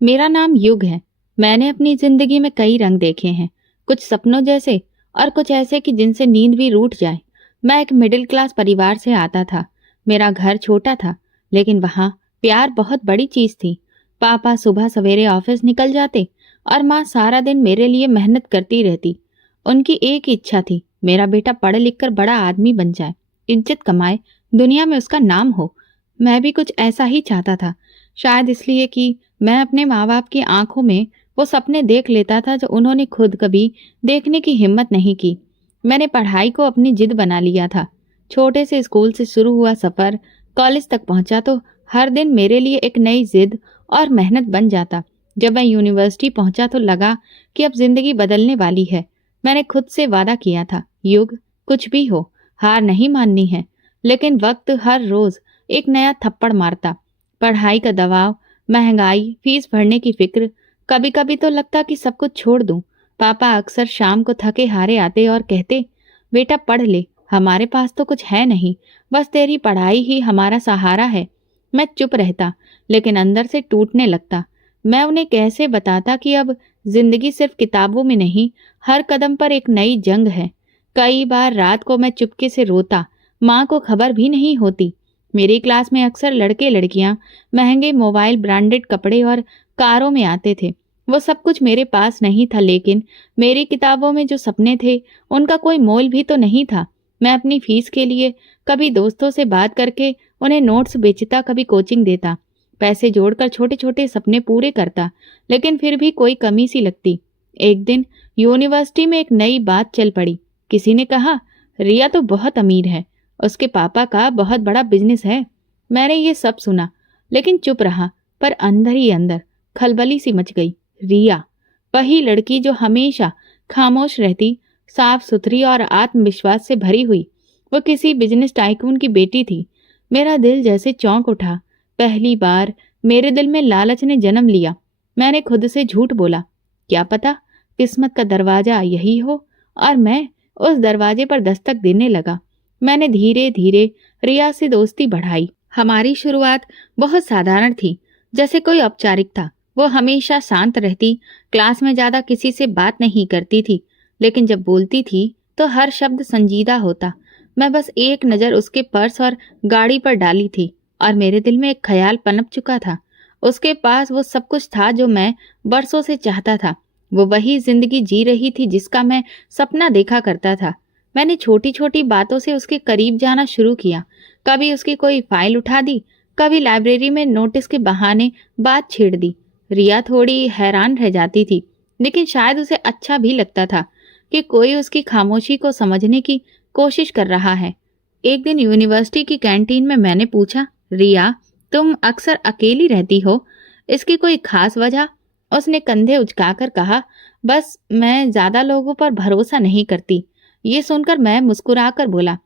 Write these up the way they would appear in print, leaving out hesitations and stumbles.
मेरा नाम युग है। मैंने अपनी जिंदगी में कई रंग देखे हैं, कुछ सपनों जैसे और कुछ ऐसे कि जिनसे नींद भी रूठ जाए। मैं एक मिडिल क्लास परिवार से आता था। मेरा घर छोटा था, लेकिन वहाँ प्यार बहुत बड़ी चीज थी। पापा सुबह सवेरे ऑफिस निकल जाते और माँ सारा दिन मेरे लिए मेहनत करती रहती। उनकी एक ही इच्छा थी, मेरा बेटा पढ़ लिख कर बड़ा आदमी बन जाए, इज्जत कमाए, दुनिया में उसका नाम हो। मैं भी कुछ ऐसा ही चाहता था, शायद इसलिए कि मैं अपने माँ बाप की आंखों में वो सपने देख लेता था जो उन्होंने खुद कभी देखने की हिम्मत नहीं की। मैंने पढ़ाई को अपनी जिद बना लिया था। छोटे से स्कूल से शुरू हुआ सफर कॉलेज तक पहुंचा तो हर दिन मेरे लिए एक नई जिद और मेहनत बन जाता। जब मैं यूनिवर्सिटी पहुंचा तो लगा कि अब जिंदगी बदलने वाली है। मैंने खुद से वादा किया था, युग, कुछ भी हो हार नहीं माननी है। लेकिन वक्त हर रोज एक नया थप्पड़ मारता। पढ़ाई का दबाव, महंगाई, फीस भरने की फिक्र, कभी कभी तो लगता कि सब कुछ छोड़ दूं। पापा अक्सर शाम को थके हारे आते और कहते, बेटा पढ़ ले, हमारे पास तो कुछ है नहीं, बस तेरी पढ़ाई ही हमारा सहारा है। मैं चुप रहता, लेकिन अंदर से टूटने लगता। मैं उन्हें कैसे बताता कि अब जिंदगी सिर्फ किताबों में नहीं, हर कदम पर एक नई जंग है। कई बार रात को मैं चुपके से रोता, माँ को खबर भी नहीं होती। मेरी क्लास में अक्सर लड़के लड़कियां महंगे मोबाइल, ब्रांडेड कपड़े और कारों में आते थे। वो सब कुछ मेरे पास नहीं था, लेकिन मेरी किताबों में जो सपने थे उनका कोई मोल भी तो नहीं था। मैं अपनी फीस के लिए कभी दोस्तों से बात करके उन्हें नोट्स बेचता, कभी कोचिंग देता, पैसे जोड़कर छोटे छोटे सपने पूरे करता, लेकिन फिर भी कोई कमी सी लगती। एक दिन यूनिवर्सिटी में एक नई बात चल पड़ी। किसी ने कहा, रिया तो बहुत अमीर है, उसके पापा का बहुत बड़ा बिजनेस है। मैंने ये सब सुना, लेकिन चुप रहा, पर अंदर ही अंदर खलबली सी मच गई। रिया, वही लड़की जो हमेशा खामोश रहती, साफ सुथरी और आत्मविश्वास से भरी हुई, वो किसी बिजनेस टाइकून की बेटी थी। मेरा दिल जैसे चौंक उठा। पहली बार मेरे दिल में लालच ने जन्म लिया। मैंने खुद से झूठ बोला, क्या पता किस्मत का दरवाजा यही हो, और मैं उस दरवाजे पर दस्तक देने लगा। मैंने धीरे धीरे रिया से दोस्ती बढ़ाई। हमारी शुरुआत बहुत साधारण थी, जैसे कोई औपचारिकता। वो हमेशा शांत रहती, क्लास में ज्यादा किसी से बात नहीं करती थी, लेकिन जब बोलती थी तो हर शब्द संजीदा होता। मैं बस एक नज़र उसके पर्स और गाड़ी पर डाली थी, और मेरे दिल में एक ख्याल पनप चुका था। उसके पास वो सब कुछ था जो मैं बरसों से चाहता था। वो वही जिंदगी जी रही थी जिसका मैं सपना देखा करता था। मैंने छोटी छोटी बातों से उसके करीब जाना शुरू किया। कभी उसकी कोई फाइल उठा दी, कभी लाइब्रेरी में नोटिस के बहाने बात छेड़ दी। रिया थोड़ी हैरान रह जाती थी, लेकिन शायद उसे अच्छा भी लगता था कि कोई उसकी खामोशी को समझने की कोशिश कर रहा है। एक दिन यूनिवर्सिटी की कैंटीन में मैंने पूछा, रिया, तुम अक्सर अकेली रहती हो, इसकी कोई खास वजह? उसने कंधे उचकाकर कहा, बस मैं ज्यादा लोगों पर भरोसा नहीं करती। ये सुनकर मैं मुस्कुराकर बोला,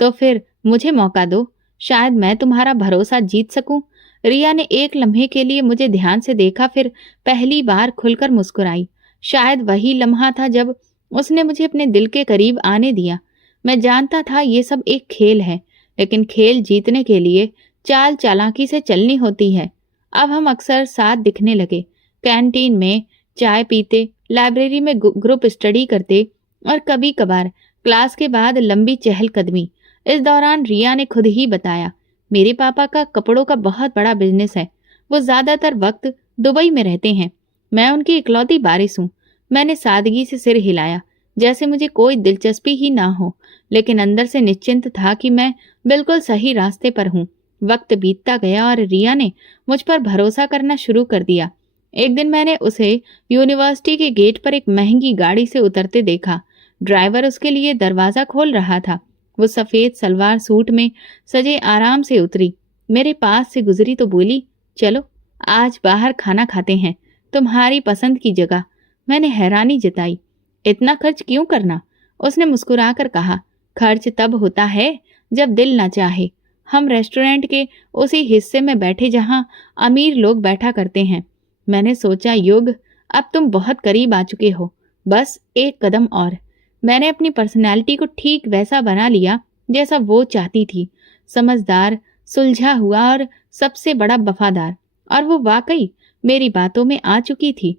तो फिर मुझे मौका दो, शायद मैं तुम्हारा भरोसा जीत सकूं। रिया ने एक लम्हे के लिए मुझे ध्यान से देखा, फिर पहली बार खुलकर मुस्कुराई। शायद वही लम्हा था जब उसने मुझे अपने दिल के करीब आने दिया। मैं जानता था ये सब एक खेल है, लेकिन खेल जीतने के लिए चाल चालाकी से चलनी होती है। अब हम अक्सर साथ दिखने लगे, कैंटीन में चाय पीते, लाइब्रेरी में ग्रुप स्टडी करते, और कभी कभार क्लास के बाद लंबी चहलकदमी। इस दौरान रिया ने खुद ही बताया, मेरे पापा का कपड़ों का बहुत बड़ा बिजनेस है, वो ज्यादातर वक्त दुबई में रहते हैं, मैं उनकी इकलौती वारिस हूँ। मैंने सादगी से सिर हिलाया, जैसे मुझे कोई दिलचस्पी ही ना हो, लेकिन अंदर से निश्चिंत था कि मैं बिल्कुल सही रास्ते पर हूँ। वक्त बीतता गया और रिया ने मुझ पर भरोसा करना शुरू कर दिया। एक दिन मैंने उसे यूनिवर्सिटी के गेट पर एक महंगी गाड़ी से उतरते देखा। ड्राइवर उसके लिए दरवाजा खोल रहा था। वो सफेद सलवार सूट में सजे आराम से उतरी, मेरे पास से गुजरी तो बोली, चलो आज बाहर खाना खाते हैं, तुम्हारी पसंद की जगह। मैंने हैरानी जताई, इतना खर्च क्यों करना? उसने मुस्कुराकर कहा, खर्च तब होता है जब दिल ना चाहे। हम रेस्टोरेंट के उसी हिस्से में बैठे जहां अमीर लोग बैठा करते हैं। मैंने सोचा, युग, अब तुम बहुत करीब आ चुके हो, बस एक कदम और। मैंने अपनी पर्सनैलिटी को ठीक वैसा बना लिया जैसा वो चाहती थी, समझदार, सुलझा हुआ और सबसे बड़ा वफादार। और वो वाकई मेरी बातों में आ चुकी थी।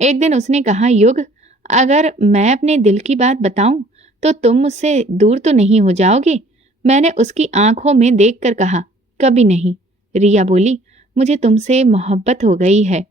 एक दिन उसने कहा, युग, अगर मैं अपने दिल की बात बताऊं तो तुम मुझसे दूर तो नहीं हो जाओगे? मैंने उसकी आंखों में देखकर कहा, कभी नहीं। रिया बोली, मुझे तुमसे मोहब्बत हो गई है।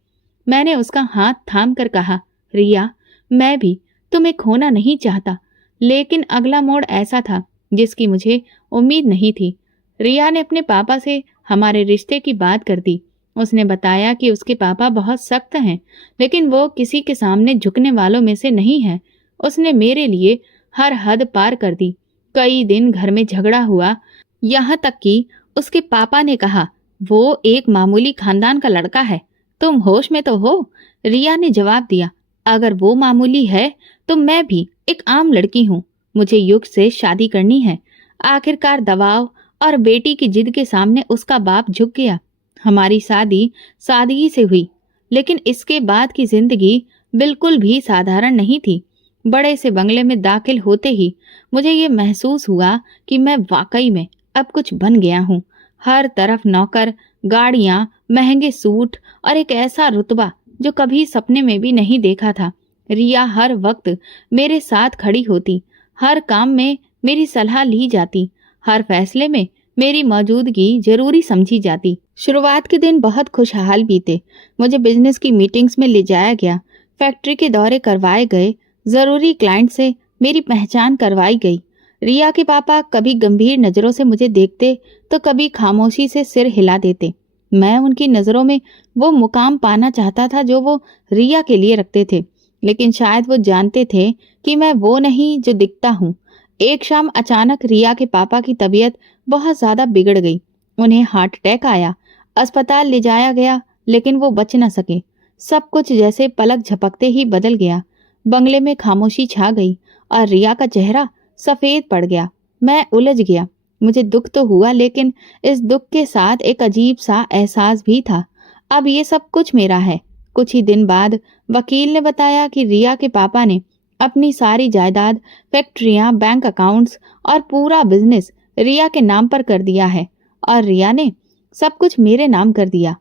मैंने उसका हाथ थाम कर कहा, रिया, मैं भी तुम्हें खोना नहीं चाहता। लेकिन अगला मोड़ ऐसा था जिसकी मुझे उम्मीद नहीं थी। रिया ने अपने पापा से हमारे रिश्ते की बात कर दी। उसने बताया कि उसके पापा बहुत सख्त हैं, लेकिन वो किसी के सामने झुकने वालों में से नहीं है। उसने मेरे लिए हर हद पार कर दी। कई दिन घर में झगड़ा हुआ, यहाँ तक कि उसके पापा ने कहा, वो एक मामूली खानदान का लड़का है, तुम होश में तो हो? रिया ने जवाब दिया, अगर वो मामूली है तो मैं भी एक आम लड़की हूँ। मुझे युग से शादी करनी है। आखिरकार दबाव और बेटी की जिद के सामने उसका बाप झुक गया। हमारी शादी सादगी से हुई, लेकिन इसके बाद की जिंदगी बिल्कुल भी साधारण नहीं थी। बड़े से बंगले में दाखिल होते ही मुझे ये महसूस हुआ कि मैं वाकई में अब कुछ बन गया हूँ। हर तरफ नौकर, गाड़ियां, महंगे सूट और एक ऐसा रुतबा जो कभी सपने में भी नहीं देखा था। रिया हर वक्त मेरे साथ खड़ी होती, हर काम में मेरी सलाह ली जाती, हर फैसले में मेरी मौजूदगी जरूरी समझी जाती। शुरुआत के दिन बहुत खुशहाल बीते। मुझे बिजनेस की मीटिंग्स में ले जाया गया, फैक्ट्री के दौरे करवाए गए, जरूरी क्लाइंट से मेरी पहचान करवाई गई। रिया के पापा कभी गंभीर नजरों से मुझे देखते तो कभी खामोशी से सिर हिला देते। मैं उनकी नजरों में वो मुकाम पाना चाहता था जो वो रिया के लिए रखते थे, लेकिन शायद वो जानते थे कि मैं वो नहीं जो दिखता हूँ। एक शाम अचानक रिया के पापा की तबीयत बहुत ज्यादा बिगड़ गई। उन्हें हार्ट अटैक आया। अस्पताल ले जाया गया, लेकिन वो बच न सके। सब कुछ जैसे पलक झपकते ही बदल गया। बंगले में खामोशी छा गई और रिया का चेहरा सफेद पड़ गया। मैं उलझ गया। मुझे दुख तो हुआ, लेकिन इस दुख के साथ एक अजीब सा एहसास भी था। अब ये सब कुछ मेरा है। कुछ ही दिन बाद वकील ने बताया कि रिया के पापा ने अपनी सारी जायदाद, फैक्ट्रियां, बैंक अकाउंट्स और पूरा बिजनेस रिया के नाम पर कर दिया है, और रिया ने सब कुछ मेरे नाम कर दिया।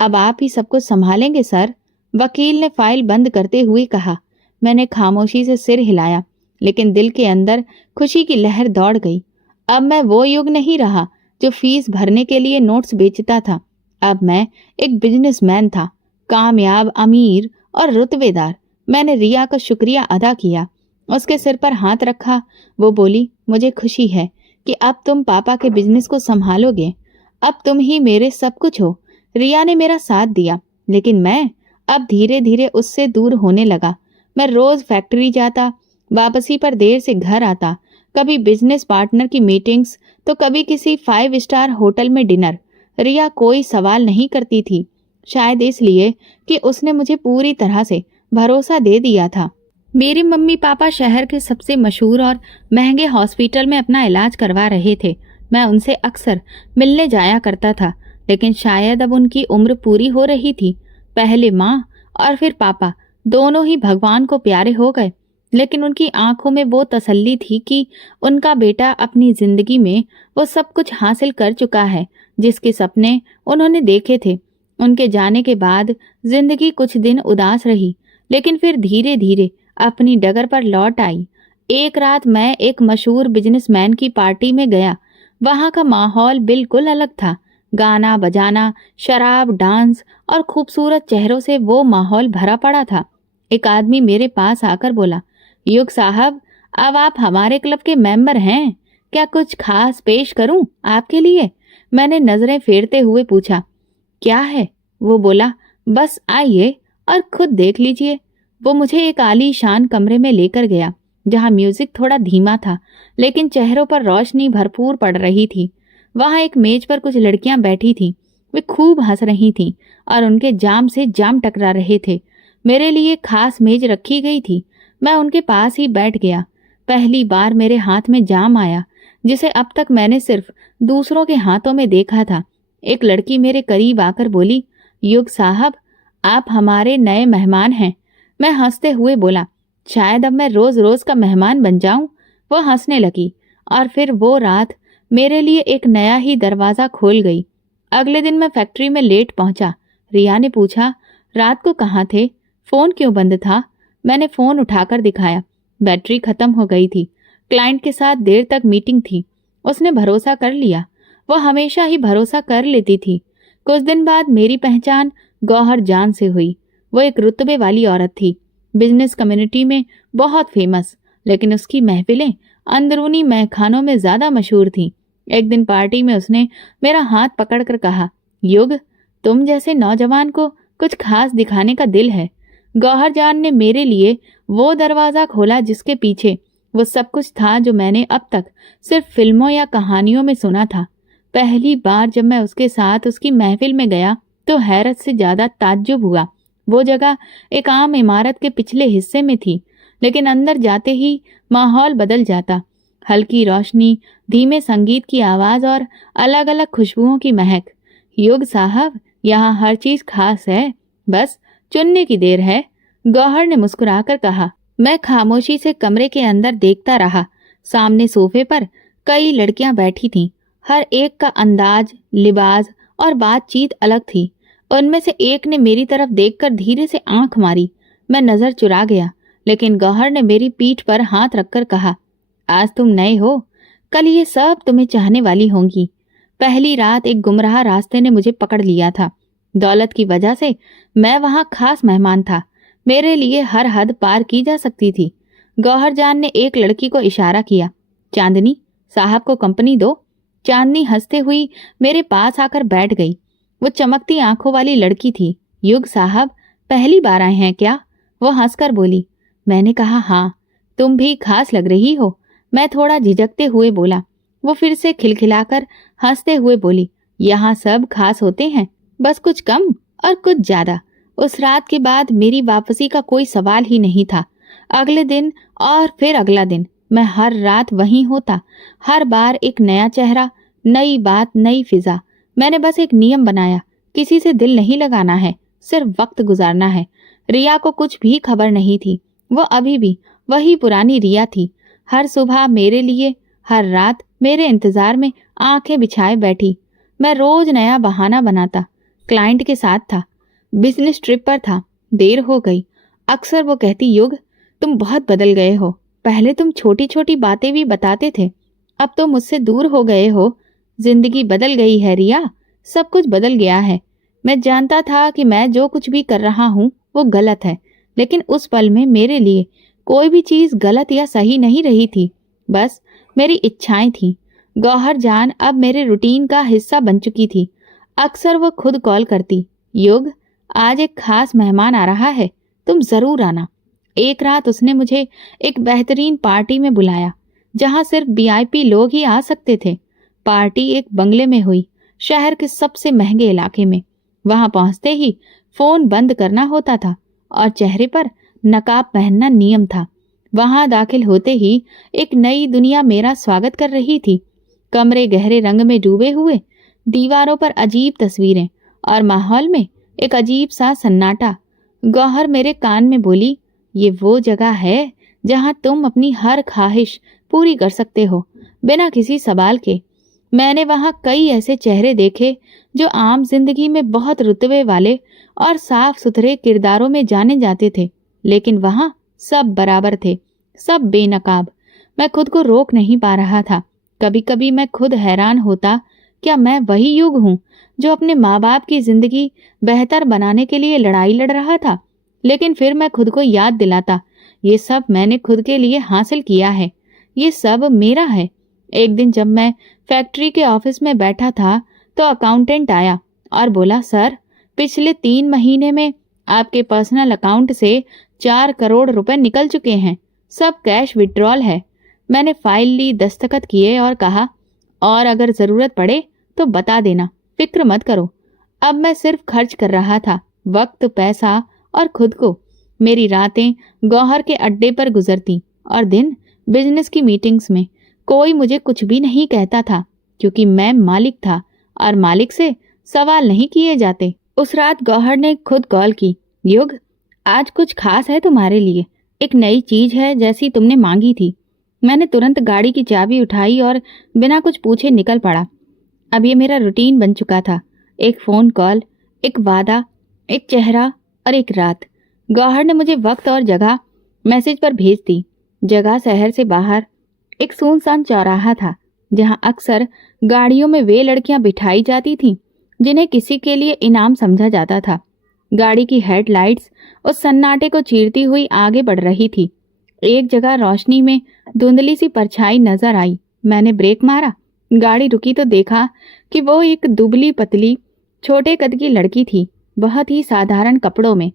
अब आप ही सब कुछ संभालेंगे सर? वकील ने फाइल बंद करते हुए कहा। मैंने खामोशी से सिर हिलाया, लेकिन दिल के अंदर खुशी की लहर दौड़ गई। अब मैं वो युग नहीं रहा जो फीस भरने के लिए नोट्स बेचता था। अब मैं एक बिजनेसमैन था, कामयाब, अमीर और रुतबेदार। मैंने रिया का शुक्रिया अदा किया, उसके सिर पर हाथ रखा। वो बोली, मुझे खुशी है कि अब तुम पापा के बिजनेस को संभालोगे। अब तुम ही मेरे सब कुछ हो। रिया ने मेरा साथ दिया, लेकिन मैं अब धीरे धीरे उससे दूर होने लगा। मैं रोज फैक्ट्री जाता, वापसी पर देर से घर आता, कभी बिजनेस पार्टनर की मीटिंग्स तो कभी किसी 5 स्टार होटल में डिनर। रिया कोई सवाल नहीं करती थी, शायद इसलिए कि उसने मुझे पूरी तरह से भरोसा दे दिया था। मेरे मम्मी पापा शहर के सबसे मशहूर और महंगे हॉस्पिटल में अपना इलाज करवा रहे थे। मैं उनसे अक्सर मिलने जाया करता था, लेकिन शायद अब उनकी उम्र पूरी हो रही थी। पहले माँ और फिर पापा दोनों ही भगवान को प्यारे हो गए, लेकिन उनकी आंखों में वो तसल्ली थी कि उनका बेटा अपनी जिंदगी में वो सब कुछ हासिल कर चुका है जिसके सपने उन्होंने देखे थे। उनके जाने के बाद जिंदगी कुछ दिन उदास रही, लेकिन फिर धीरे धीरे अपनी डगर पर लौट आई। एक रात मैं एक मशहूर बिजनेसमैन की पार्टी में गया। वहां का माहौल बिल्कुल अलग था। गाना बजाना, शराब, डांस और खूबसूरत चेहरों से वो माहौल भरा पड़ा था। एक आदमी मेरे पास आकर बोला, युग साहब, अब आप हमारे क्लब के मेंबर हैं, क्या कुछ खास पेश करूं आपके लिए? मैंने नजरें फेरते हुए पूछा, क्या है? वो बोला, बस आइए और खुद देख लीजिए। वो मुझे एक आलीशान कमरे में लेकर गया, जहां म्यूजिक थोड़ा धीमा था, लेकिन चेहरों पर रोशनी भरपूर पड़ रही थी। वहां एक मेज पर कुछ लड़कियां बैठी थीं। वे खूब हंस रही थीं और उनके जाम से जाम टकरा रहे थे। मेरे लिए खास मेज रखी गई थी। मैं उनके पास ही बैठ गया। पहली बार मेरे हाथ में जाम आया, जिसे अब तक मैंने सिर्फ दूसरों के हाथों में देखा था। एक लड़की मेरे करीब आकर बोली, युग साहब, आप हमारे नए मेहमान हैं। मैं हंसते हुए बोला, शायद अब मैं रोज रोज का मेहमान बन जाऊं। वो हंसने लगी और फिर वो रात मेरे लिए एक नया ही दरवाजा खोल गई। अगले दिन मैं फैक्ट्री में लेट पहुंचा। रिया ने पूछा, रात को कहाँ थे? फोन क्यों बंद था? मैंने फोन उठाकर दिखाया। बैटरी खत्म हो गई थी। क्लाइंट के साथ देर तक मीटिंग थी। उसने भरोसा कर लिया। वह हमेशा ही भरोसा कर लेती थी। कुछ दिन बाद मेरी पहचान गौहर जान से हुई। वो एक रुतबे वाली औरत थी, बिजनेस कम्युनिटी में बहुत फेमस, लेकिन उसकी महफिलें अंदरूनी महखानों में ज्यादा मशहूर थीं। एक दिन पार्टी में उसने मेरा हाथ पकड़कर कहा, युग, तुम जैसे नौजवान को कुछ खास दिखाने का दिल है। गौहर जान ने मेरे लिए वो दरवाजा खोला जिसके पीछे वो सब कुछ था जो मैंने अब तक सिर्फ फिल्मों या कहानियों में सुना था। पहली बार जब मैं उसके साथ उसकी महफिल में गया तो हैरत से ज्यादा ताज्जुब हुआ। वो जगह एक आम इमारत के पिछले हिस्से में थी, लेकिन अंदर जाते ही माहौल बदल जाता। हल्की रोशनी, धीमे संगीत की आवाज और अलग अलग खुशबुओं की महक। युग साहब, यहाँ हर चीज खास है, बस चुनने की देर है, गौहर ने मुस्कुराकर कहा। मैं खामोशी से कमरे के अंदर देखता रहा। सामने सोफे पर कई लड़कियां बैठी थीं। हर एक का अंदाज, लिबास और बातचीत अलग थी। उनमें से एक ने मेरी तरफ देखकर धीरे से आंख मारी। मैं नजर चुरा गया, लेकिन गौहर ने मेरी पीठ पर हाथ रखकर कहा, आज तुम नए हो, कल ये सब तुम्हें चाहने वाली होंगी। पहली रात एक गुमराह रास्ते ने मुझे पकड़ लिया था। दौलत की वजह से मैं वहां खास मेहमान था। मेरे लिए हर हद पार की जा सकती थी। गौहर जान ने एक लड़की को इशारा किया, चांदनी, साहब को कंपनी दो। चांदनी हंसते हुई मेरे पास आकर बैठ गई। वो चमकती आंखों वाली लड़की थी। युग साहब, पहली बार आए हैं क्या? वो हंसकर बोली। मैंने कहा, हाँ, तुम भी खास लग रही हो। मैं थोड़ा झिझकते हुए बोला। वो फिर से खिलखिलाकर हंसते हुए बोली, यहाँ सब खास होते हैं, बस कुछ कम और कुछ ज्यादा। उस रात के बाद मेरी वापसी का कोई सवाल ही नहीं था। अगले दिन और फिर अगला दिन मैं हर रात वहीं होता। हर बार एक नया चेहरा, नई बात, नई फिजा। मैंने बस एक नियम बनाया, किसी से दिल नहीं लगाना है, सिर्फ वक्त गुजारना है। रिया को कुछ भी खबर नहीं थी। वो अभी भी वही पुरानी रिया थी। हर सुबह मेरे लिए, हर रात मेरे इंतजार में आंखें बिछाए बैठी। मैं रोज नया बहाना बनाता। क्लाइंट के साथ था, बिजनेस ट्रिप पर था, देर हो गई। अक्सर वो कहती, युग, तुम बहुत बदल गए हो। पहले तुम छोटी छोटी बातें भी बताते थे, अब तो मुझसे दूर हो गए हो। जिंदगी बदल गई है रिया, सब कुछ बदल गया है। मैं जानता था कि मैं जो कुछ भी कर रहा हूँ वो गलत है, लेकिन उस पल में मेरे लिए कोई भी चीज गलत या सही नहीं रही थी, बस मेरी इच्छाएं थीं। गौहर जान अब मेरे रूटीन का हिस्सा बन चुकी थी। अक्सर वो खुद कॉल करती, युग, आज एक खास मेहमान आ रहा है, तुम जरूर आना। एक रात उसने मुझे एक बेहतरीन पार्टी में बुलाया, जहां सिर्फ वीआईपी लोग ही आ सकते थे। पार्टी एक बंगले में हुई, शहर के सबसे महंगे इलाके में। वहां पहुंचते ही फोन बंद करना होता था और चेहरे पर नकाब पहनना नियम था। वहां दाखिल होते ही एक नई दुनिया मेरा स्वागत कर रही थी। कमरे गहरे रंग में डूबे हुए, दीवारों पर अजीब तस्वीरें और माहौल में एक अजीब सा सन्नाटा। गौहर मेरे कान में बोली, ये वो जगह है जहां तुम अपनी हर ख्वाहिश पूरी कर सकते हो, बिना किसी सवाल के। मैंने वहां कई ऐसे चेहरे देखे जो आम जिंदगी में बहुत रुतबे वाले और साफ सुथरे किरदारों में जाने जाते थे, लेकिन वहां सब बराबर थे, सब बेनकाब। मैं खुद को रोक नहीं पा रहा था। कभी कभी मैं खुद हैरान होता, क्या मैं वही युग हूँ जो अपने माँ बाप की जिंदगी बेहतर बनाने के लिए लड़ाई लड़ रहा था? लेकिन फिर मैं खुद को याद दिलाता, ये सब मैंने खुद के लिए हासिल किया है, ये सब मेरा है। एक दिन जब मैं फैक्ट्री के ऑफिस में बैठा था तो अकाउंटेंट आया और बोला, सर, पिछले 3 महीने में आपके पर्सनल अकाउंट से 4 करोड़ रुपए निकल चुके हैं, सब कैश विड्रॉल है। मैंने फाइल ली, दस्तखत किए और कहा, और अगर जरूरत पड़े तो बता देना, फिक्र मत करो। अब मैं सिर्फ खर्च कर रहा था, वक्त, पैसा और खुद को। मेरी रातें गौहर के अड्डे पर गुजरती और दिन बिजनेस की मीटिंग्स में। कोई मुझे कुछ भी नहीं कहता था, क्योंकि मैं मालिक था और मालिक से सवाल नहीं किए जाते। उस रात गौहर ने खुद कॉल की, युग, आज कुछ खास है तुम्हारे लिए, एक नई चीज है जैसी तुमने मांगी थी। मैंने तुरंत गाड़ी की चाबी उठाई और बिना कुछ पूछे निकल पड़ा। अब ये मेरा रूटीन बन चुका था, एक फोन कॉल, एक वादा, एक चेहरा, और एक रात। गौहर ने मुझे वक्त और जगह मैसेज पर भेज दी। जगह शहर से बाहर एक सुनसान चौराहा था, जहां अक्सर गाड़ियों में वे लड़कियां बिठाई जाती थीं जिन्हें किसी के लिए इनाम समझा जाता था। गाड़ी की हेडलाइट्स उस सन्नाटे को चीरती हुई आगे बढ़ रही थी। एक जगह रोशनी में धुंधली सी परछाई नजर आई। मैंने ब्रेक मारा। गाड़ी रुकी तो देखा कि वो एक दुबली पतली छोटे कद की लड़की थी, बहुत ही साधारण कपड़ों में,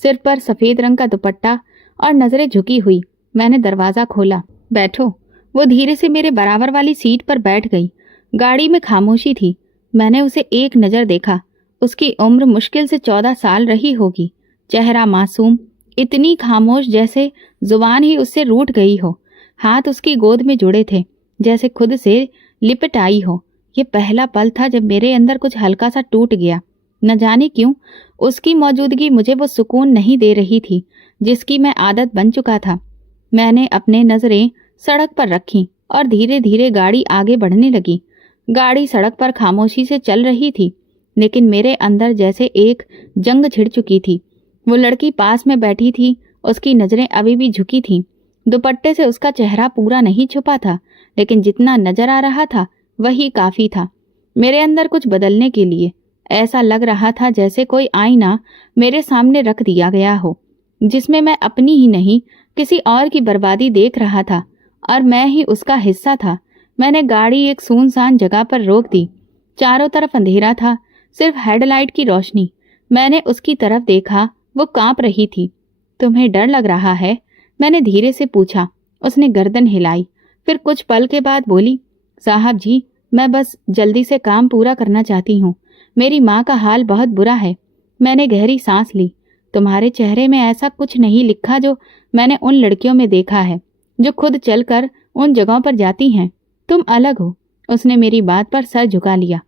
सिर पर सफेद रंग का दुपट्टा और नजरें झुकी हुई। मैंने दरवाजा खोला। बैठो। वो धीरे से मेरे बराबर वाली सीट पर बैठ गई। गाड़ी में खामोशी थी। मैंने उसे एक नजर देखा। उसकी उम्र मुश्किल से 14 साल रही होगी। चेहरा मासूम, इतनी खामोश जैसे जुबान ही उससे रूठ गई हो। हाथ उसकी गोद में जुड़े थे, जैसे खुद से लिपट आई हो। ये पहला पल था जब मेरे अंदर कुछ हल्का सा टूट गया। न जाने क्यों उसकी मौजूदगी मुझे वो सुकून नहीं दे रही थी जिसकी मैं आदत बन चुका था। मैंने अपने नजरें सड़क पर रखी और धीरे धीरे गाड़ी आगे बढ़ने लगी। गाड़ी सड़क पर खामोशी से चल रही थी, लेकिन मेरे अंदर जैसे एक जंग छिड़ चुकी थी। वो लड़की पास में बैठी थी, उसकी नजरें अभी भी झुकी थीं। दुपट्टे से उसका चेहरा पूरा नहीं छुपा था, लेकिन जितना नजर आ रहा था वही काफी था मेरे अंदर कुछ बदलने के लिए। ऐसा लग रहा था जैसे कोई आईना मेरे सामने रख दिया गया हो, जिसमें मैं अपनी ही नहीं किसी और की बर्बादी देख रहा था, और मैं ही उसका हिस्सा था। मैंने गाड़ी एक सुनसान जगह पर रोक दी। चारों तरफ अंधेरा था, सिर्फ हेडलाइट की रोशनी। मैंने उसकी तरफ देखा। वो कांप रही थी। तुम्हें डर लग रहा है? मैंने धीरे से पूछा। उसने गर्दन हिलाई, फिर कुछ पल के बाद बोली, साहब जी, मैं बस जल्दी से काम पूरा करना चाहती हूँ। मेरी माँ का हाल बहुत बुरा है। मैंने गहरी सांस ली। तुम्हारे चेहरे में ऐसा कुछ नहीं लिखा जो मैंने उन लड़कियों में देखा है जो खुद चलकर उन जगहों पर जाती हैं। तुम अलग हो। उसने मेरी बात पर सर झुका लिया।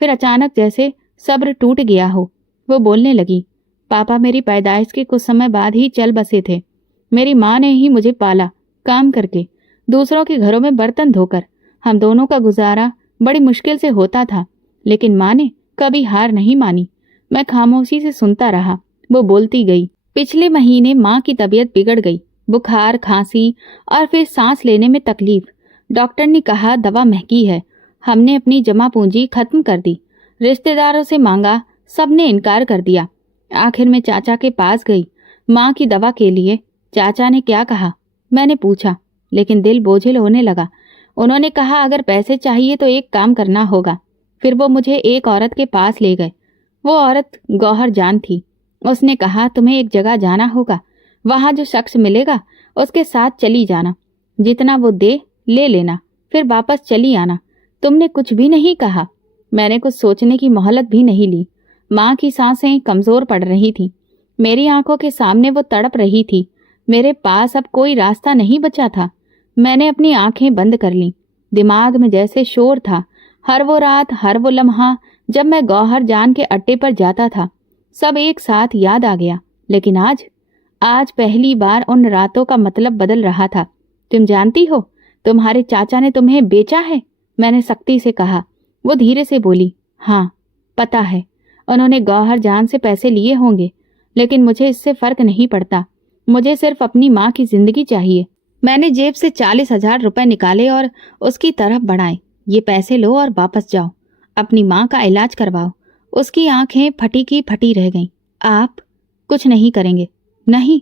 फिर अचानक जैसे सब्र टूट गया हो, वो बोलने लगी, पापा मेरी पैदाइश के कुछ समय बाद ही चल बसे थे। मेरी माँ ने ही मुझे पाला, काम करके, दूसरों के घरों में बर्तन धोकर। हम दोनों का गुजारा बड़ी मुश्किल से होता था, लेकिन माँ ने कभी हार नहीं मानी। मैं खामोशी से सुनता रहा। वो बोलती गई। पिछले महीने माँ की तबीयत बिगड़ गई। बुखार, खांसी और फिर सांस लेने में तकलीफ। डॉक्टर ने कहा दवा महंगी है। हमने अपनी जमा पूंजी खत्म कर दी, रिश्तेदारों से मांगा, सबने इनकार कर दिया। आखिर में चाचा के पास गई माँ की दवा के लिए। चाचा ने क्या कहा? मैंने पूछा, लेकिन दिल बोझिल होने लगा। उन्होंने कहा अगर पैसे चाहिए तो एक काम करना होगा। फिर वो मुझे एक औरत के पास ले गए। वो औरत गौहर जान थी। उसने कहा तुम्हें एक जगह जाना होगा, वहां जो शख्स मिलेगा उसके साथ चली जाना, जितना वो दे ले लेना, फिर वापस चली आना। तुमने कुछ भी नहीं कहा। मैंने कुछ सोचने की मोहलत भी नहीं ली। माँ की सांसें कमजोर पड़ रही थी। मेरी आंखों के सामने वो तड़प रही थी। मेरे पास अब कोई रास्ता नहीं बचा था। मैंने अपनी आंखें बंद कर लीं। दिमाग में जैसे शोर था। हर वो रात, हर वो लम्हा जब मैं गौहर जान के अड्डे पर जाता था, सब एक साथ याद आ गया। लेकिन आज पहली बार उन रातों का मतलब बदल रहा था। तुम जानती हो, तुम्हारे चाचा ने तुम्हें बेचा है? मैंने सख्ती से कहा। वो धीरे से बोली, हाँ पता है। उन्होंने गौहर जान से पैसे लिए होंगे, लेकिन मुझे इससे फर्क नहीं पड़ता। मुझे सिर्फ अपनी माँ की जिंदगी चाहिए। मैंने जेब से 40,000 रुपए निकाले और उसकी तरफ बढ़ाए। ये पैसे लो और वापस जाओ, अपनी माँ का इलाज करवाओ। उसकी आंखें फटी की फटी रह गईं। आप कुछ नहीं करेंगे? नहीं,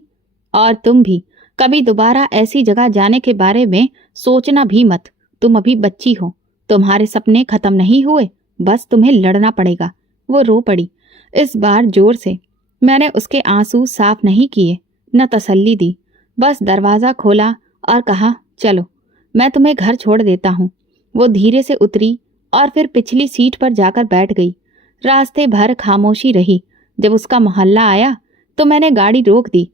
और तुम भी कभी दोबारा ऐसी जगह जाने के बारे में सोचना भी मत। तुम अभी बच्ची हो, तुम्हारे सपने खत्म नहीं हुए, बस तुम्हें लड़ना पड़ेगा। वो रो पड़ी, इस बार जोर से। मैंने उसके आंसू साफ नहीं किए, न तसल्ली दी, बस दरवाजा खोला और कहा, चलो मैं तुम्हें घर छोड़ देता हूँ। वो धीरे से उतरी और फिर पिछली सीट पर जाकर बैठ गई। रास्ते भर खामोशी रही। जब उसका मोहल्ला आया तो मैंने गाड़ी रोक दी।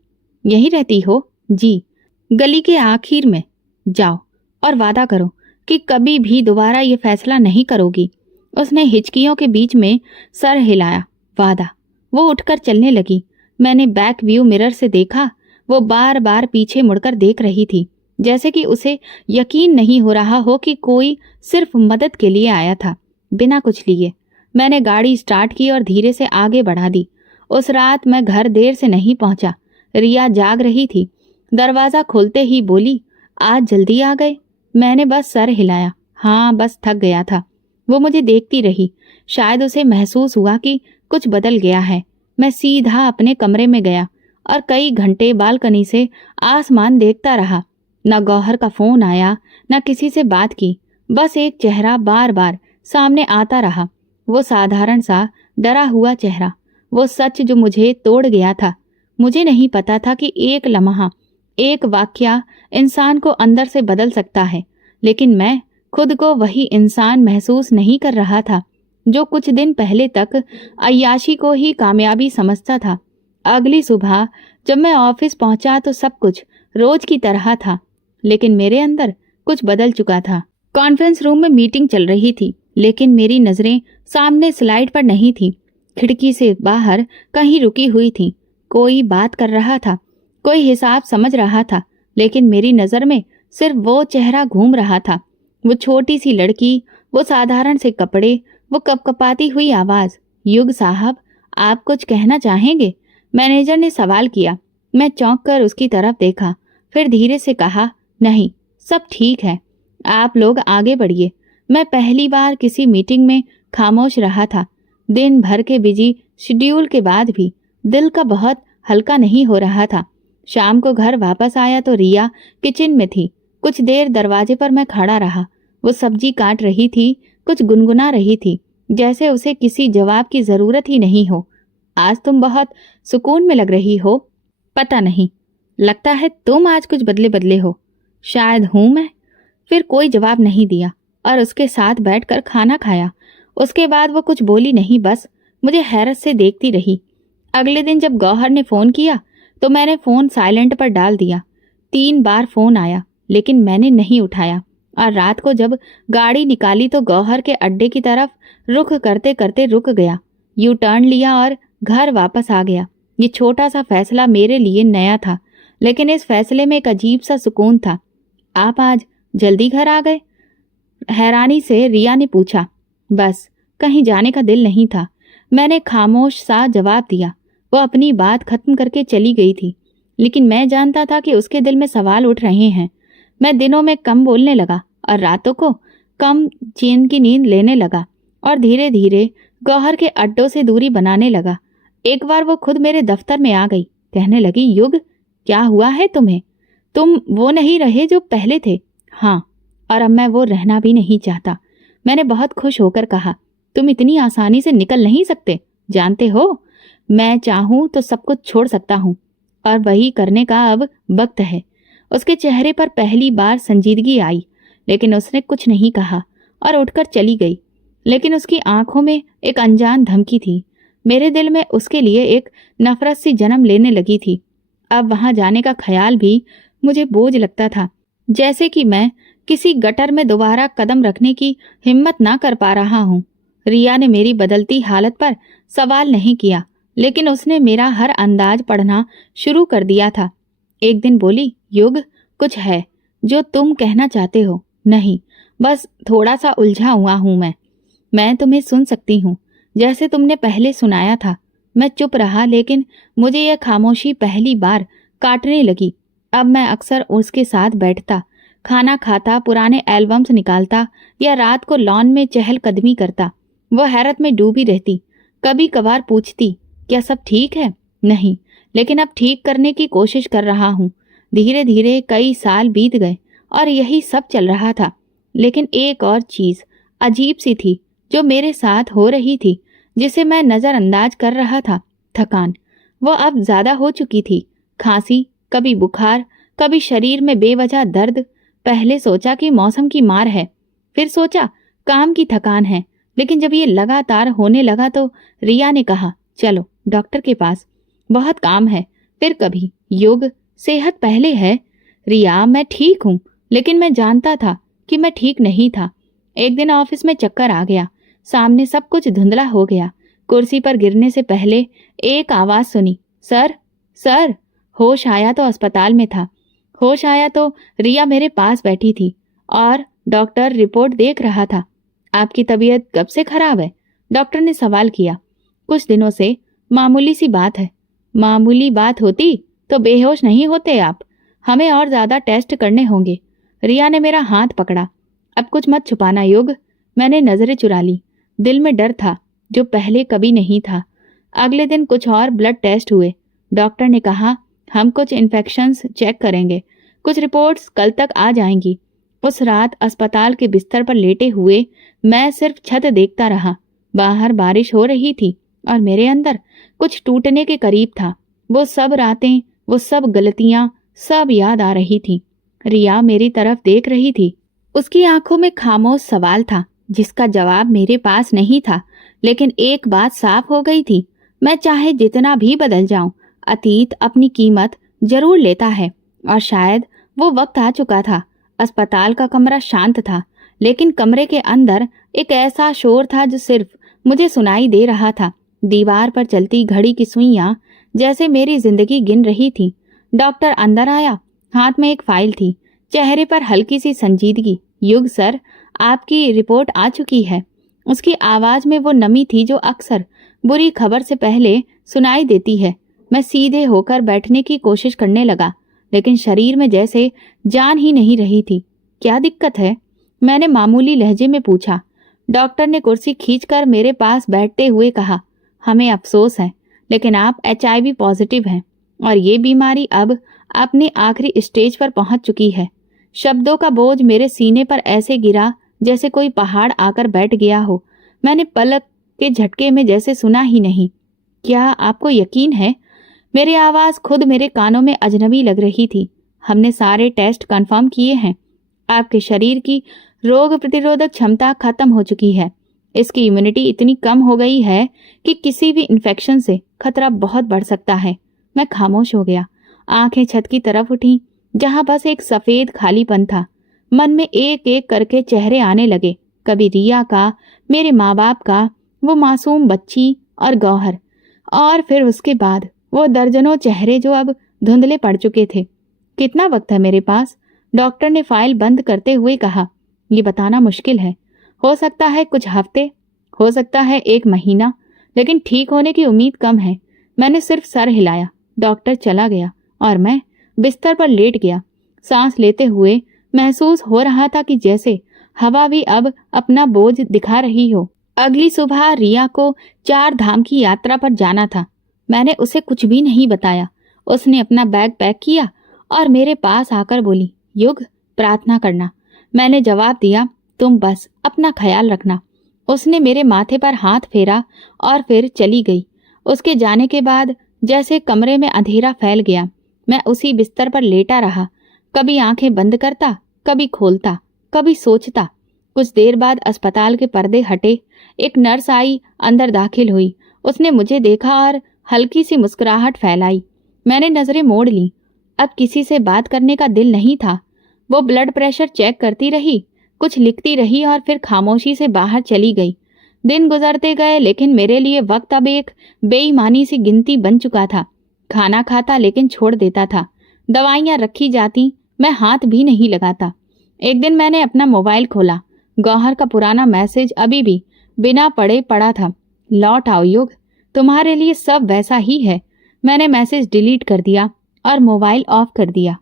यहीं रहती हो? जी। गली के आखिर में। जाओ और वादा करो कि कभी भी दोबारा ये फैसला नहीं करोगी। उसने हिचकियों के बीच में सर हिलाया। वादा। वो उठकर चलने लगी। मैंने बैक व्यू मिरर से देखा। वो बार बार पीछे मुड़कर देख रही थी, जैसे कि उसे यकीन नहीं हो रहा हो कि कोई सिर्फ मदद के लिए आया था, बिना कुछ लिए। मैंने गाड़ी स्टार्ट की और धीरे से आगे बढ़ा दी। उस रात मैं घर देर से नहीं पहुंचा। रिया जाग रही थी। दरवाजा खोलते ही बोली, आज जल्दी आ गए। मैंने बस सर हिलाया। हाँ, बस थक गया था। वो मुझे देखती रही। शायद उसे महसूस हुआ कि कुछ बदल गया है। मैं सीधा अपने कमरे में गया और कई घंटे बालकनी से आसमान देखता रहा। न गौहर का फोन आया, न किसी से बात की। बस एक चेहरा बार बार सामने आता रहा, वो साधारण सा डरा हुआ चेहरा, वो सच जो मुझे तोड़ गया था। मुझे नहीं पता था कि एक लम्हा, एक वाकया इंसान को अंदर से बदल सकता है, लेकिन मैं खुद को वही इंसान महसूस नहीं कर रहा था जो कुछ दिन पहले तक अय्याशी को ही कामयाबी समझता था। अगली सुबह जब मैं ऑफिस पहुंचा तो सब कुछ रोज की तरह था, लेकिन मेरे अंदर कुछ बदल चुका था। कॉन्फ्रेंस रूम में मीटिंग चल रही थी, लेकिन मेरी नजरें सामने स्लाइड पर नहीं थी। खिड़की से बाहर कहीं रुकी हुई थी। कोई बात कर रहा था, कोई हिसाब समझ रहा था, लेकिन मेरी नजर में सिर्फ वो चेहरा घूम रहा था। वो छोटी सी लड़की, वो साधारण से कपड़े, वो कपकपाती हुई आवाज। युग साहब, आप कुछ कहना चाहेंगे? मैनेजर ने सवाल किया। मैं चौंक कर उसकी तरफ देखा, फिर धीरे से कहा, नहीं, सब ठीक है, आप लोग आगे बढ़िए। मैं पहली बार किसी मीटिंग में खामोश रहा था। दिन भर के बिजी शेड्यूल के बाद भी दिल का बहुत हल्का नहीं हो रहा था। शाम को घर वापस आया तो रिया किचन में थी। कुछ देर दरवाजे पर मैं खड़ा रहा। वो सब्जी काट रही थी, कुछ गुनगुना रही थी, जैसे उसे किसी जवाब की जरूरत ही नहीं हो। आज तुम बहुत सुकून में लग रही हो। पता नहीं, लगता है तुम आज कुछ बदले बदले हो। शायद हूं मैं। फिर कोई जवाब नहीं दिया और उसके साथ बैठकर खाना खाया। उसके बाद वो कुछ बोली नहीं, बस मुझे हैरत से देखती रही। अगले दिन जब गौहर ने फोन किया तो मैंने फोन साइलेंट पर डाल दिया। 3 बार फोन आया, लेकिन मैंने नहीं उठाया। और रात को जब गाड़ी निकाली तो गौहर के अड्डे की तरफ रुख करते करते रुक गया। यू टर्न लिया और घर वापस आ गया। ये छोटा सा फैसला मेरे लिए नया था, लेकिन इस फैसले में एक अजीब सा सुकून था। आप आज जल्दी घर आ गए? हैरानी से रिया ने पूछा। बस, कहीं जाने का दिल नहीं था, मैंने खामोश सा जवाब दिया। वो अपनी बात खत्म करके चली गई थी, लेकिन मैं जानता था कि उसके दिल में सवाल उठ रहे हैं। मैं दिनों में कम बोलने लगा और रातों को कम चैन की नींद लेने लगा और धीरे धीरे गौहर के अड्डों से दूरी बनाने लगा। एक बार वो खुद मेरे दफ्तर में आ गई, कहने लगी, युग, क्या हुआ है तुम्हें? तुम वो नहीं रहे जो पहले थे। हाँ, और अब मैं वो रहना भी नहीं चाहता। मैंने बहुत खुश होकर कहा, तुम इतनी आसानी से निकल नहीं सकते, जानते हो। मैं चाहूं तो सब कुछ छोड़ सकता हूं, और वही करने का अब वक्त है। उसके चेहरे पर पहली बार संजीदगी आई, लेकिन उसने कुछ नहीं कहा और उठकर चली गई। लेकिन उसकी आंखों में एक अनजान धमकी थी। मेरे दिल में उसके लिए एक नफरत सी जन्म लेने लगी थी। अब वहां जाने का ख्याल भी मुझे बोझ लगता था, जैसे कि मैं किसी गटर में दोबारा कदम रखने की हिम्मत ना कर पा रहा हूं। रिया ने मेरी बदलती हालत पर सवाल नहीं किया, लेकिन उसने मेरा हर अंदाज पढ़ना शुरू कर दिया था। एक दिन बोली, युग, कुछ है जो तुम कहना चाहते हो? नहीं, बस थोड़ा सा उलझा हुआ हूं मैं तुम्हें सुन सकती हूँ, जैसे तुमने पहले सुनाया था। मैं चुप रहा, लेकिन मुझे यह खामोशी पहली बार काटने लगी। अब मैं अक्सर उसके साथ बैठता, खाना खाता, पुराने एल्बम्स निकालता या रात को लॉन में चहलकदमी करता। वो हैरत में डूबी रहती। कभी कभार पूछती, क्या सब ठीक है? नहीं, लेकिन अब ठीक करने की कोशिश कर रहा हूँ। धीरे धीरे कई साल बीत गए और यही सब चल रहा था। लेकिन एक और चीज अजीब सी थी जो मेरे साथ हो रही थी, जिसे मैं नजरअंदाज कर रहा था। थकान। वो अब ज्यादा हो चुकी थी। खांसी, कभी बुखार, कभी शरीर में बेवजह दर्द। पहले सोचा कि मौसम की मार है, फिर सोचा काम की थकान है, लेकिन जब ये लगातार होने लगा तो रिया ने कहा, चलो डॉक्टर के पास, बहुत काम है। फिर कभी, योग, सेहत पहले है। रिया, मैं ठीक हूँ, लेकिन मैं जानता था कि मैं ठीक नहीं था। एक दिन ऑफिस में चक्कर आ गया, सामने सब कुछ धुंधला हो गया। कुर्सी पर गिरने से पहले एक आवाज सुनी, सर, सर। होश आया तो अस्पताल में था। होश आया तो रिया मेरे पास बैठी थी और डॉक्टर रिपोर्ट देख रहा था। आपकी तबीयत कब से खराब है? डॉक्टर ने सवाल किया। कुछ दिनों से, मामूली सी बात है। मामूली बात होती तो बेहोश नहीं होते आप। हमें और ज्यादा टेस्ट करने होंगे। रिया ने मेरा हाथ पकड़ा। अब कुछ मत छुपाना युग। मैंने नजरें चुरा ली। दिल में डर था जो पहले कभी नहीं था। अगले दिन कुछ और ब्लड टेस्ट हुए। डॉक्टर ने कहा हम कुछ इन्फेक्शंस चेक करेंगे, कुछ रिपोर्ट्स कल तक आ जाएंगी। उस रात अस्पताल के बिस्तर पर लेटे हुए मैं सिर्फ छत देखता रहा। बाहर बारिश हो रही थी और मेरे अंदर कुछ टूटने के करीब था। वो सब रातें, वो सब गलतियां, सब याद आ रही थी। रिया मेरी तरफ देख रही थी। उसकी आंखों में खामोश सवाल था जिसका जवाब मेरे पास नहीं था। लेकिन एक बात साफ हो गई थी, मैं चाहे जितना भी बदल जाऊं, अतीत अपनी कीमत जरूर लेता है। और शायद वो वक्त आ चुका था। अस्पताल का कमरा शांत था, लेकिन कमरे के अंदर एक ऐसा शोर था जो सिर्फ मुझे सुनाई दे रहा था। दीवार पर चलती घड़ी की सुइयां जैसे मेरी जिंदगी गिन रही थी। डॉक्टर अंदर आया। हाथ में एक फाइल थी, चेहरे पर हल्की सी संजीदगी। युग सर, आपकी रिपोर्ट आ चुकी है। उसकी आवाज में वो नमी थी जो अक्सर बुरी खबर से पहले सुनाई देती है। मैं सीधे होकर बैठने की कोशिश करने लगा, लेकिन शरीर में जैसे जान ही नहीं रही थी। क्या दिक्कत है? मैंने मामूली लहजे में पूछा। डॉक्टर ने कुर्सी खींचकर मेरे पास बैठते हुए कहा, हमें अफसोस है, लेकिन आप HIV पॉजिटिव हैं और ये बीमारी अब अपने आखिरी स्टेज पर पहुंच चुकी है। शब्दों का बोझ मेरे सीने पर ऐसे गिरा जैसे कोई पहाड़ आकर बैठ गया हो। मैंने पलक के झटके में जैसे सुना ही नहीं। क्या आपको यकीन है? मेरी आवाज खुद मेरे कानों में अजनबी लग रही थी। हमने सारे टेस्ट कंफर्म किए हैं। आपके शरीर की रोग प्रतिरोधक क्षमता खत्म हो चुकी है। इसकी इम्यूनिटी इतनी कम हो गई है कि किसी भी इन्फेक्शन से खतरा बहुत बढ़ सकता है। मैं खामोश हो गया। आंखें छत की तरफ उठी जहां बस एक सफेद खालीपन था। मन में एक एक करके चेहरे आने लगे। कभी रिया का, मेरे माँ बाप का, वो मासूम बच्ची और गौहर, और फिर उसके बाद वो दर्जनों चेहरे जो अब धुंधले पड़ चुके थे। कितना वक्त है मेरे पास? डॉक्टर ने फाइल बंद करते हुए कहा। ये बताना मुश्किल है। हो सकता है कुछ हफ्ते, हो सकता है 1 महीना, लेकिन ठीक होने की उम्मीद कम है। मैंने सिर्फ सर हिलाया। डॉक्टर चला गया और मैं बिस्तर पर लेट गया। सांस लेते हुए महसूस हो रहा था कि जैसे हवा भी अब अपना बोझ दिखा रही हो। अगली सुबह रिया को 4 धाम की यात्रा पर जाना था। मैंने उसे कुछ भी नहीं बताया। उसने अपना बैग पैक किया और मेरे पास आकर बोली, युग, प्रार्थना करना। मैंने जवाब दिया, तुम बस अपना ख्याल रखना। उसने मेरे माथे पर हाथ फेरा और फिर चली गई। उसके जाने के बाद जैसे कमरे में अंधेरा फैल गया। मैं उसी बिस्तर पर लेटा रहा, कभी आंखें बंद करता, कभी खोलता, कभी सोचता। कुछ देर बाद अस्पताल के पर्दे हटे। एक नर्स आई, अंदर दाखिल हुई। उसने मुझे देखा और हल्की सी मुस्कुराहट फैलाई। मैंने नजरें मोड़ ली। अब किसी से बात करने का दिल नहीं था। वो ब्लड प्रेशर चेक करती रही, कुछ लिखती रही और फिर खामोशी से बाहर चली गई। दिन गुजरते गए, लेकिन मेरे लिए वक्त अब एक बेईमानी सी गिनती बन चुका था। खाना खाता लेकिन छोड़ देता था। दवाइयां रखी जाती, मैं हाथ भी नहीं लगाता। एक दिन मैंने अपना मोबाइल खोला। गौहर का पुराना मैसेज अभी भी बिना पढ़े पड़ा था। लौट आओ युग, तुम्हारे लिए सब वैसा ही है। मैंने मैसेज डिलीट कर दिया और मोबाइल ऑफ कर दिया।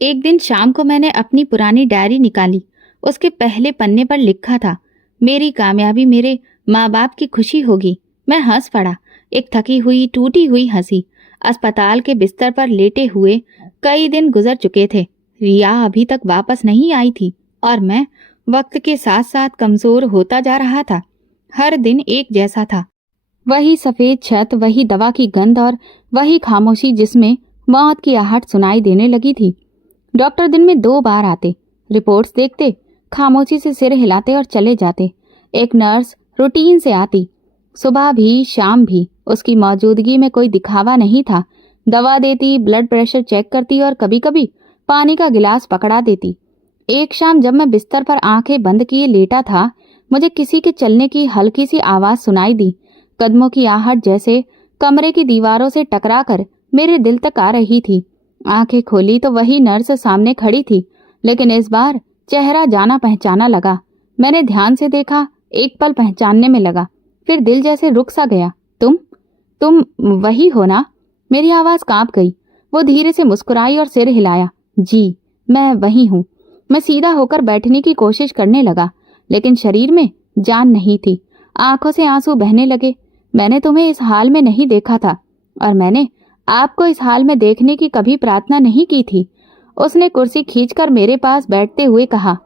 एक दिन शाम को मैंने अपनी पुरानी डायरी निकाली। उसके पहले पन्ने पर लिखा था, मेरी कामयाबी मेरे माँ बाप की खुशी होगी। मैं हंस पड़ा, एक थकी हुई टूटी हुई हंसी। अस्पताल के बिस्तर पर लेटे हुए कई दिन गुजर चुके थे। रिया अभी तक वापस नहीं आई थी और मैं वक्त के साथ साथ कमजोर होता जा रहा था। हर दिन एक जैसा था। वही सफेद छत, वही दवा की गंध और वही खामोशी जिसमें मौत की आहट सुनाई देने लगी थी। डॉक्टर दिन में 2 बार आते, रिपोर्ट्स देखते, खामोशी से सिर हिलाते और चले जाते। एक नर्स रूटीन से आती, सुबह भी शाम भी। उसकी मौजूदगी में कोई दिखावा नहीं था। दवा देती, ब्लड प्रेशर चेक करती और कभी कभी पानी का गिलास पकड़ा देती। एक शाम जब मैं बिस्तर पर आंखें बंद किए लेटा था, मुझे किसी के चलने की हल्की सी आवाज सुनाई दी। कदमों की आहट जैसे कमरे की दीवारों से टकराकर मेरे दिल तक आ रही थी। आंखें खोली तो वही नर्स सामने खड़ी थी, लेकिन इस बार चेहरा जाना पहचाना लगा। मैंने ध्यान से देखा, एक पल पहचानने में लगा, फिर दिल जैसे रुक सा गया। तुम? तुम वही हो ना? मेरी आवाज कांप गई। वो धीरे से मुस्कुराई और सिर हिलाया। जी, मैं वही हूँ। मैं सीधा होकर बैठने की कोशिश करने लगा, लेकिन शरीर में जान नहीं थी। आंखों से आंसू बहने लगे। मैंने तुम्हें इस हाल में नहीं देखा था, और मैंने आपको इस हाल में देखने की कभी प्रार्थना नहीं की थी। उसने कुर्सी खींचकर मेरे पास बैठते हुए कहा,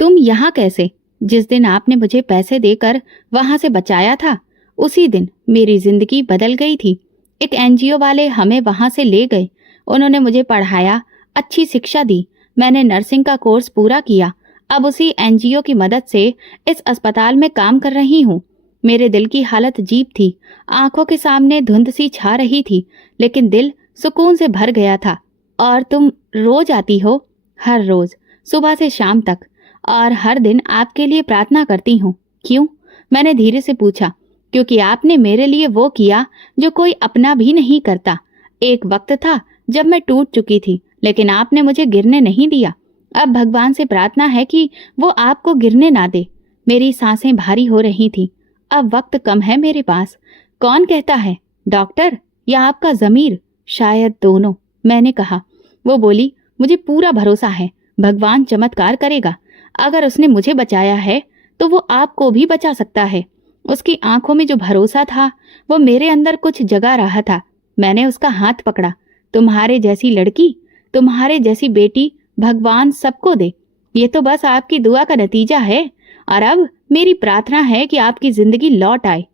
तुम यहाँ कैसे? जिस दिन आपने मुझे पैसे देकर वहां से बचाया था, उसी दिन मेरी जिंदगी बदल गई थी। एक एनजीओ वाले हमें वहां से ले गए। उन्होंने मुझे पढ़ाया, अच्छी शिक्षा दी। मैंने नर्सिंग का कोर्स पूरा किया। अब उसी एनजीओ की मदद से इस अस्पताल में काम कर रही हूँ। मेरे दिल की हालत अजीब थी। आंखों के सामने धुंध सी छा रही थी, लेकिन दिल सुकून से भर गया था। और तुम रोज आती हो? हर रोज, सुबह से शाम तक, और हर दिन आपके लिए प्रार्थना करती हूँ। क्यों? मैंने धीरे से पूछा। क्योंकि आपने मेरे लिए वो किया जो कोई अपना भी नहीं करता। एक वक्त था जब मैं टूट चुकी थी, लेकिन आपने मुझे गिरने नहीं दिया। अब भगवान से प्रार्थना है कि वो आपको गिरने ना दे। मेरी सांसें भारी हो रही थी। अब वक्त कम है मेरे पास। कौन कहता है, डॉक्टर या आपका ज़मीर? शायद दोनों, मैंने कहा। वो बोली, मुझे पूरा भरोसा है, भगवान चमत्कार करेगा। अगर उसने मुझे बचाया है तो वो आपको भी बचा सकता है। उसकी आंखों में जो भरोसा था, वो मेरे अंदर कुछ जगा रहा था। मैंने उसका हाथ पकड़ा। तुम्हारे जैसी लड़की, तुम्हारे जैसी बेटी भगवान सबको दे। ये तो बस आपकी दुआ का नतीजा है। और अब मेरी प्रार्थना है कि आपकी जिंदगी लौट आए।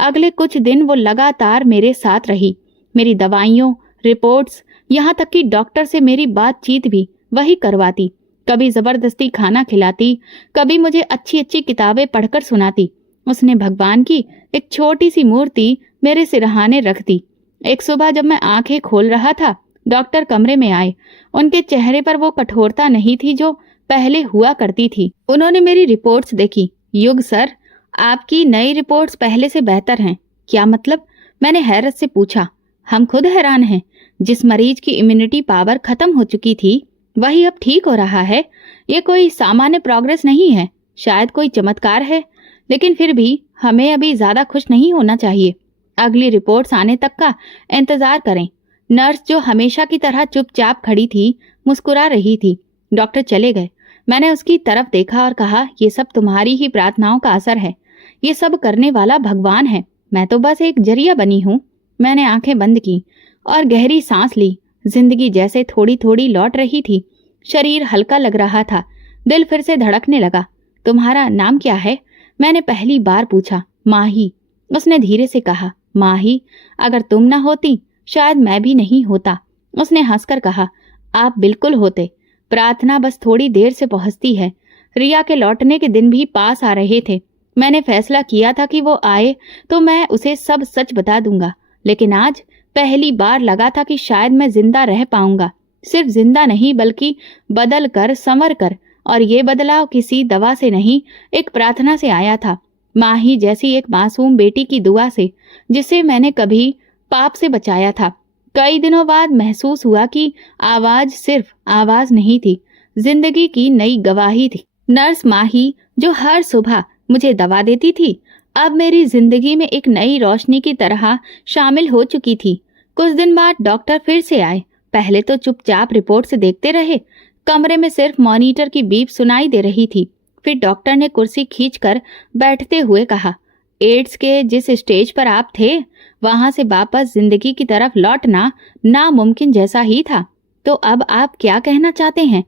अगले कुछ दिन वो लगातार मेरे साथ रही। मेरी दवाइयों, रिपोर्ट्स, यहाँ तक कि डॉक्टर से मेरी बातचीत भी वही करवाती। कभी जबरदस्ती खाना खिलाती, कभी मुझे अच्छी अच्छी किताबें पढ़कर सुनाती। उसने भगवान की एक छोटी सी मूर्ति मेरे सिरहाने रख दी। एक सुबह जब मैं आंखें खोल रहा था, डॉक्टर कमरे में आए। उनके चेहरे पर वो कठोरता नहीं थी जो पहले हुआ करती थी। उन्होंने मेरी रिपोर्ट्स देखी। युग सर, आपकी नई रिपोर्ट्स पहले से बेहतर हैं। क्या मतलब? मैंने हैरत से पूछा। हम खुद हैरान हैं। जिस मरीज की इम्यूनिटी पावर खत्म हो चुकी थी, वही अब ठीक हो रहा है। ये कोई सामान्य प्रोग्रेस नहीं है, शायद कोई चमत्कार है। लेकिन फिर भी हमें अभी ज्यादा खुश नहीं होना चाहिए। अगली रिपोर्ट्स आने तक का इंतजार करें। नर्स, जो हमेशा की तरह चुपचाप खड़ी थी, मुस्कुरा रही थी। डॉक्टर चले गए। मैंने उसकी तरफ देखा और कहा, ये सब तुम्हारी ही प्रार्थनाओं का असर है। ये सब करने वाला भगवान है। मैं तो बस एक जरिया बनी हूँ। मैंने आंखें बंद की और गहरी सांस ली। जिंदगी जैसे थोड़ी थोड़ी लौट रही थी। शरीर हल्का लग रहा था। दिल फिर से धड़कने लगा। तुम्हारा नाम क्या है? मैंने पहली बार पूछा। माही, उसने धीरे से कहा। माही, अगर तुम ना होती, शायद मैं भी नहीं होता। उसने हंसकर कहा, आप बिल्कुल होते। प्रार्थना बस थोड़ी देर से पहुंचती है। रिया के लौटने के दिन भी पास आ रहे थे। मैंने फैसला किया था कि वो आए तो मैं उसे सब सच बता दूंगा। लेकिन आज पहली बार लगा था कि शायद मैं जिंदा रह पाऊंगा। सिर्फ जिंदा नहीं, बल्कि बदल कर, संवर कर। और ये बदलाव किसी दवा से नहीं, एक प्रार्थना से आया था। माही जैसी एक मासूम बेटी की दुआ से, जिसे मैंने कभी पाप से बचाया था। कई दिनों बाद महसूस हुआ कि आवाज सिर्फ आवाज नहीं थी, जिंदगी की नई गवाही थी। नर्स माही, जो हर सुबह मुझे दवा देती थी, अब मेरी जिंदगी में एक नई रोशनी की तरह शामिल हो चुकी थी। कुछ दिन बाद डॉक्टर फिर से आए। पहले तो चुपचाप रिपोर्ट से देखते रहे। कमरे में सिर्फ मॉनिटर की बीप सुनाई दे रही थी। फिर डॉक्टर ने कुर्सी खींचकर बैठते हुए कहा, एड्स के जिस स्टेज पर आप थे, वहां से वापस जिंदगी की तरफ लौटना नामुमकिन जैसा ही था। तो अब आप क्या कहना चाहते हैं?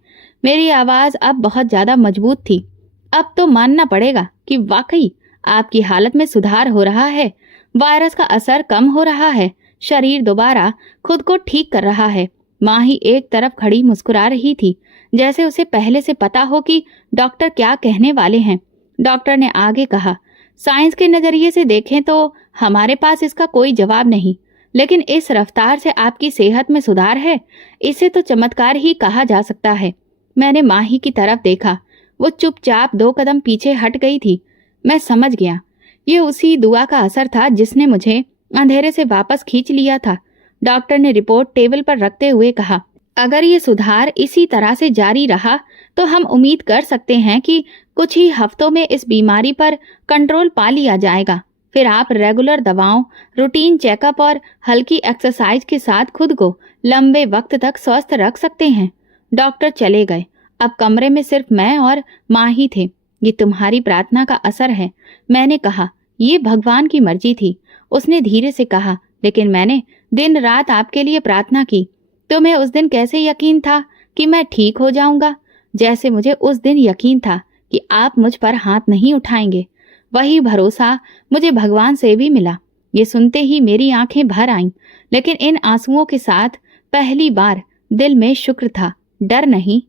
मेरी आवाज अब बहुत ज्यादा मजबूत थी। अब तो मानना पड़ेगा कि वाकई आपकी हालत में सुधार हो रहा है। वायरस का असर कम हो रहा है। शरीर दोबारा खुद को ठीक कर रहा है। माही एक तरफ खड़ी मुस्कुरा रही थी, जैसे उसे पहले से पता हो कि डॉक्टर क्या कहने वाले हैं। डॉक्टर ने आगे कहा, साइंस के नजरिए से देखें तो हमारे पास इसका कोई जवाब नहीं, लेकिन इस रफ्तार से आपकी सेहत में सुधार है, इसे तो चमत्कार ही कहा जा सकता है। मैंने माही की तरफ देखा। वो चुपचाप 2 कदम पीछे हट गई थी। मैं समझ गया, ये उसी दुआ का असर था जिसने मुझे अंधेरे से वापस खींच लिया था। डॉक्टर ने रिपोर्ट टेबल पर रखते हुए कहा, अगर ये सुधार इसी तरह से जारी रहा तो हम उम्मीद कर सकते हैं कि कुछ ही हफ्तों में इस बीमारी पर कंट्रोल पा लिया जाएगा। फिर आप रेगुलर दवाओं, रूटीन चेकअप और हल्की एक्सरसाइज के साथ खुद को लंबे वक्त तक स्वस्थ रख सकते हैं। डॉक्टर चले गए। अब कमरे में सिर्फ मैं और माँ ही थे। ये तुम्हारी प्रार्थना का असर है, मैंने कहा। ये भगवान की मर्जी थी, उसने धीरे से कहा, लेकिन मैंने दिन रात आपके लिए प्रार्थना की। तुम्हें उस दिन कैसे यकीन था कि मैं ठीक हो जाऊंगा, जैसे मुझे उस दिन यकीन था कि आप मुझ पर हाथ नहीं उठाएंगे। वही भरोसा मुझे भगवान से भी मिला। ये सुनते ही मेरी आंखें भर आईं, लेकिन इन आंसुओं के साथ पहली बार दिल में शुक्र था, डर नहीं।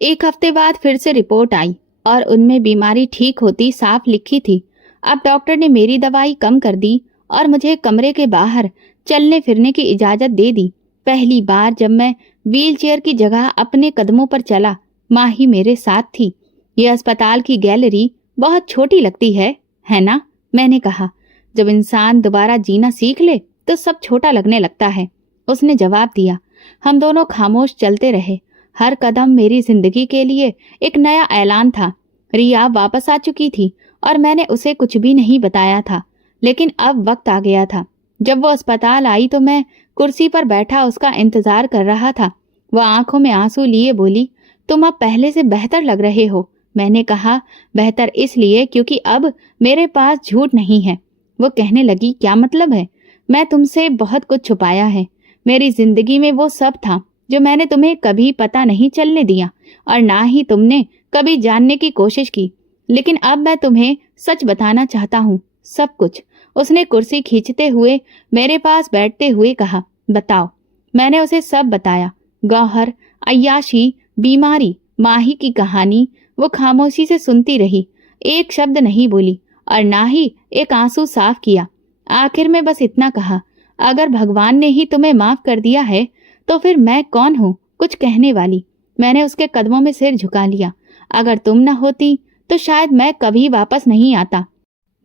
1 हफ्ते बाद फिर से रिपोर्ट आई और उनमें बीमारी ठीक होती साफ लिखी थी। अब डॉक्टर ने मेरी दवाई कम कर दी और मुझे कमरे के बाहर चलने फिरने की इजाजत दे दी। पहली बार जब मैं व्हीलचेयर की जगह अपने कदमों पर चला, माँ ही मेरे साथ थी। ये अस्पताल की गैलरी बहुत छोटी लगती है ना? मैंने कहा। जब इंसान दोबारा जीना सीख ले तो सब छोटा लगने लगता है, उसने जवाब दिया। हम दोनों खामोश चलते रहे। हर कदम मेरी जिंदगी के लिए एक नया ऐलान था। रिया वापस आ चुकी थी और मैंने उसे कुछ भी नहीं बताया था, लेकिन अब वक्त आ गया था। जब वो अस्पताल आई तो मैं कुर्सी पर बैठा उसका इंतजार कर रहा था। वह आंखों में आंसू लिए बोली, तुम अब पहले से बेहतर लग रहे हो। मैंने कहा, बेहतर इसलिए क्योंकि अब मेरे पास झूठ नहीं है। वो कहने लगी, क्या मतलब है? मैं तुमसे बहुत कुछ छुपाया है। मेरी जिंदगी में वो सब था जो मैंने तुम्हें कभी पता नहीं चलने दिया और ना ही तुमने कभी जानने की कोशिश की। लेकिन अब मैं तुम्हें सच बताना चाहता हूँ, सब कुछ। उसने कुर्सी खींचते हुए मेरे पास बैठते हुए कहा, बताओ। मैंने उसे सब बताया। गौहर, अय्याशी, बीमारी, माही की कहानी। वो खामोशी से सुनती रही, एक शब्द नहीं बोली और ना ही एक आंसू साफ किया। आखिर में बस इतना कहा, अगर भगवान ने ही तुम्हें माफ कर दिया है तो फिर मैं कौन हूँ कुछ कहने वाली। मैंने उसके कदमों में सिर झुका लिया। अगर तुम न होती तो शायद मैं कभी वापस नहीं आता।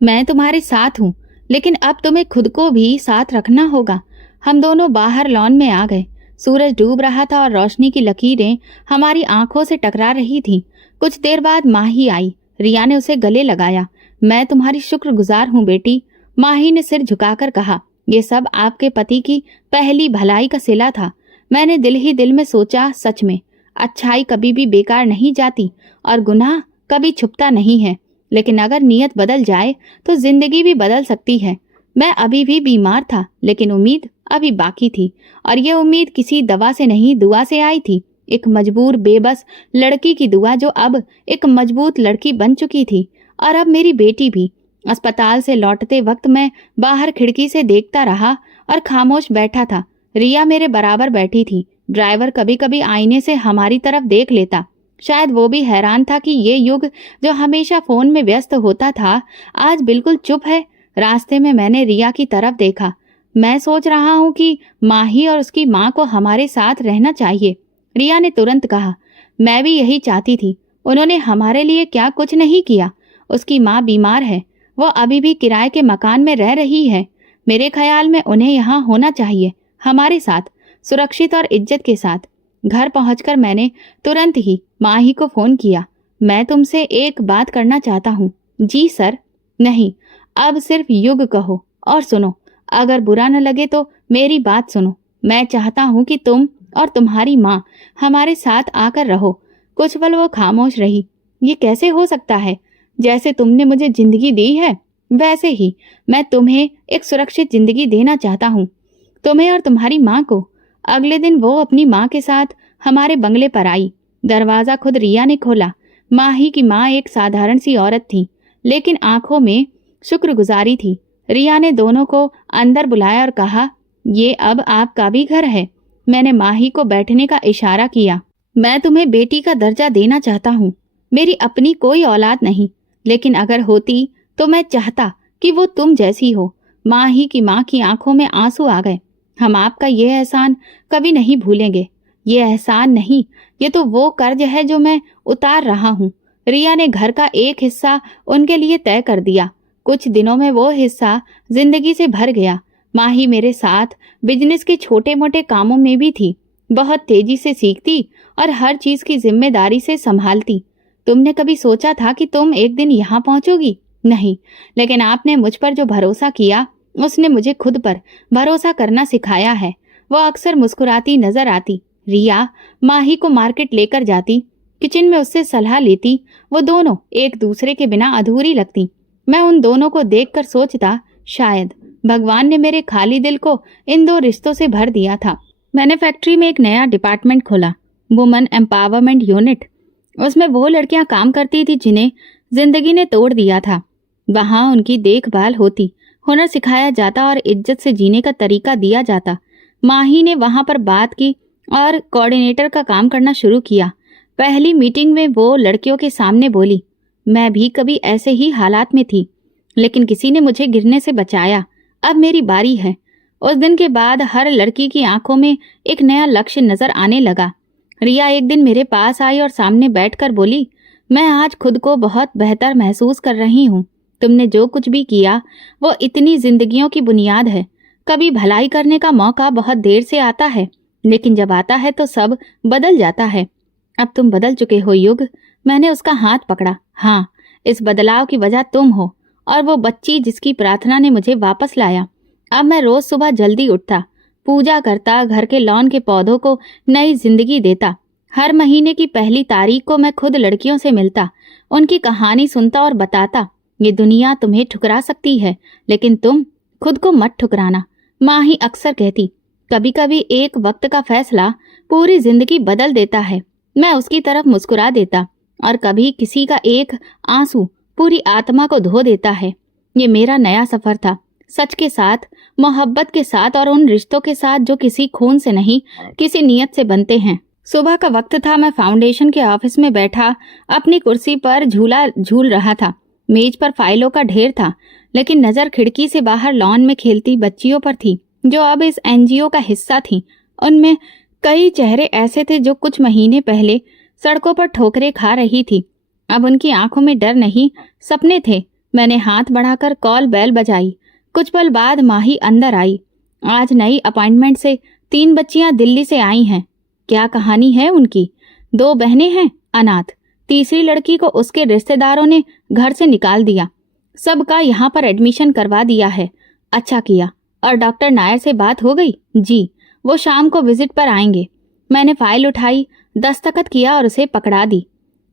मैं तुम्हारे साथ हूँ, लेकिन अब तुम्हें खुद को भी साथ रखना होगा। हम दोनों बाहर लॉन में आ गए। सूरज डूब रहा था और रोशनी की लकीरें हमारी आंखों से टकरा रही थीं। कुछ देर बाद माही आई। रिया ने उसे गले लगाया। मैं तुम्हारी शुक्रगुजार हूँ बेटी, माही ने सिर झुकाकर कहा। ये सब आपके पति की पहली भलाई का सिला था। मैंने दिल ही दिल में सोचा, सच में अच्छाई कभी भी बेकार नहीं जाती और गुनाह कभी छुपता नहीं है। लेकिन अगर नीयत बदल जाए तो जिंदगी भी बदल सकती है। मैं अभी भी बीमार था, लेकिन उम्मीद अभी बाकी थी और ये उम्मीद किसी दवा से नहीं, दुआ से आई थी। एक मजबूर बेबस लड़की की दुआ जो अब एक मजबूत लड़की बन चुकी थी। और अब मेरी बेटी भी। अस्पताल से लौटते वक्त मैं बाहर खिड़की से देखता रहा और खामोश बैठा था। रिया मेरे बराबर बैठी थी। ड्राइवर कभी कभी आईने से हमारी तरफ देख लेता। शायद वो भी हैरान था कि ये युग जो हमेशा फोन में व्यस्त होता था आज बिल्कुल चुप है। रास्ते में मैंने रिया की तरफ देखा। मैं सोच रहा हूँ कि माही और उसकी माँ को हमारे साथ रहना चाहिए। रिया ने तुरंत कहा, मैं भी यही चाहती थी। उन्होंने हमारे लिए क्या कुछ नहीं किया। उसकी माँ बीमार है, वो अभी भी किराए के मकान में रह रही है। मेरे ख्याल में उन्हें यहाँ होना चाहिए, हमारे साथ, सुरक्षित और इज्जत के साथ। घर पहुंचकर मैंने तुरंत ही माही को फोन किया। मैं तुमसे एक बात करना चाहता हूँ। जी सर। नहीं, अब सिर्फ युग कहो और सुनो। अगर बुरा न लगे तो मेरी बात सुनो। मैं चाहता हूँ कि तुम और तुम्हारी माँ हमारे साथ आकर रहो। कुछ पल वो खामोश रही। ये कैसे हो सकता है? जैसे तुमने मुझे जिंदगी दी है वैसे ही मैं तुम्हें एक सुरक्षित जिंदगी देना चाहता हूँ, तुम्हें और तुम्हारी माँ को। अगले दिन वो अपनी माँ के साथ हमारे बंगले पर आई। दरवाजा खुद रिया ने खोला। माही की माँ एक साधारण सी औरत थी, लेकिन आंखों में शुक्रगुजारी थी। रिया ने दोनों को अंदर बुलाया और कहा, ये अब आपका भी घर है। मैंने माही को बैठने का इशारा किया। मैं तुम्हें बेटी का दर्जा देना चाहता हूँ। मेरी अपनी कोई औलाद नहीं, लेकिन अगर होती तो मैं चाहता कि वो तुम जैसी हो। माही की माँ की आंखों में आंसू आ गए। हम आपका ये एहसान कभी नहीं भूलेंगे। ये एहसान नहीं, ये तो वो कर्ज है जो मैं उतार रहा हूँ। रिया ने घर का एक हिस्सा उनके लिए तय कर दिया। कुछ दिनों में वो हिस्सा जिंदगी से भर गया। माही मेरे साथ बिजनेस के छोटे मोटे कामों में भी थी। बहुत तेजी से सीखती और हर चीज की जिम्मेदारी से संभालती। तुमने कभी सोचा था कि तुम एक दिन यहाँ पहुंचोगी? नहीं, लेकिन आपने मुझ पर जो भरोसा किया उसने मुझे खुद पर भरोसा करना सिखाया है। वो अक्सर मुस्कुराती नजर आती। रिया माही को मार्केट लेकर जाती, किचन में उससे सलाह लेती। वो दोनों एक दूसरे के बिना अधूरी लगती। मैं उन दोनों को देखकर सोचता, शायद भगवान ने मेरे खाली दिल को इन दो रिश्तों से भर दिया था। मैंने फैक्ट्री में एक नया डिपार्टमेंट खोला, वुमेन एम्पावरमेंट यूनिट। उसमें वो लड़कियां काम करती थी जिन्हें जिंदगी ने तोड़ दिया था। वहां उनकी देखभाल होती, हुनर सिखाया जाता और इज्जत से जीने का तरीका दिया जाता। माही ने वहां पर बात की और कोऑर्डिनेटर का काम करना शुरू किया। पहली मीटिंग में वो लड़कियों के सामने बोली, मैं भी कभी ऐसे ही हालात में थी, लेकिन किसी ने मुझे गिरने से बचाया। अब मेरी बारी है। उस दिन के बाद हर लड़की की आंखों में एक नया लक्ष्य नजर आने लगा। रिया एक दिन मेरे पास आई और सामने बैठकर बोली, मैं आज खुद को बहुत बेहतर महसूस कर रही हूँ। तुमने जो कुछ भी किया वो इतनी जिंदगियों की बुनियाद है। कभी भलाई करने का मौका बहुत देर से आता है, लेकिन जब आता है तो सब बदल जाता है। अब तुम बदल चुके हो युग। मैंने उसका हाथ पकड़ा। हाँ, इस बदलाव की वजह तुम हो और वो बच्ची जिसकी प्रार्थना ने मुझे वापस लाया। अब मैं रोज सुबह जल्दी उठता, पूजा करता, घर के लॉन के पौधों को नई जिंदगी देता। हर महीने की पहली तारीख को मैं खुद लड़कियों से मिलता, उनकी कहानी सुनता और बताता, ये दुनिया तुम्हें ठुकरा सकती है, लेकिन तुम खुद को मत ठुकराना। माँ ही अक्सर कहती, कभी कभी एक वक्त का फैसला पूरी जिंदगी बदल देता है। मैं उसकी तरफ मुस्कुरा देता, और कभी किसी का एक आंसू पूरी आत्मा को धो देता है। ये मेरा नया सफर था, सच के साथ, मोहब्बत के साथ और उन रिश्तों के साथ जो किसी खून से नहीं, किसी नियत से बनते हैं। सुबह का वक्त था। मैं फाउंडेशन के ऑफिस में बैठा अपनी कुर्सी पर झूला झूल रहा था। मेज पर फाइलों का ढेर था, लेकिन नजर खिड़की से बाहर लॉन में खेलती बच्चियों पर थी, जो अब इस एनजीओ का हिस्सा थी। उनमें कई चेहरे ऐसे थे जो कुछ महीने पहले सड़कों पर ठोकरें खा रही थी। अब उनकी आंखों में डर नहीं, सपने थे। मैंने हाथ बढ़ाकर कॉल बेल बजाई। कुछ पल बाद माही अंदर आई। आज नई अपॉइंटमेंट से 3 बच्चियां दिल्ली से आई हैं। क्या कहानी है उनकी? 2 बहनें हैं अनाथ। तीसरी लड़की को उसके रिश्तेदारों ने घर से निकाल दिया। सबका यहाँ पर एडमिशन करवा दिया है। अच्छा किया। और डॉक्टर नायर से बात हो गई? जी, वो शाम को विजिट पर आएंगे। मैंने फाइल उठाई, दस्तखत किया और उसे पकड़ा दी।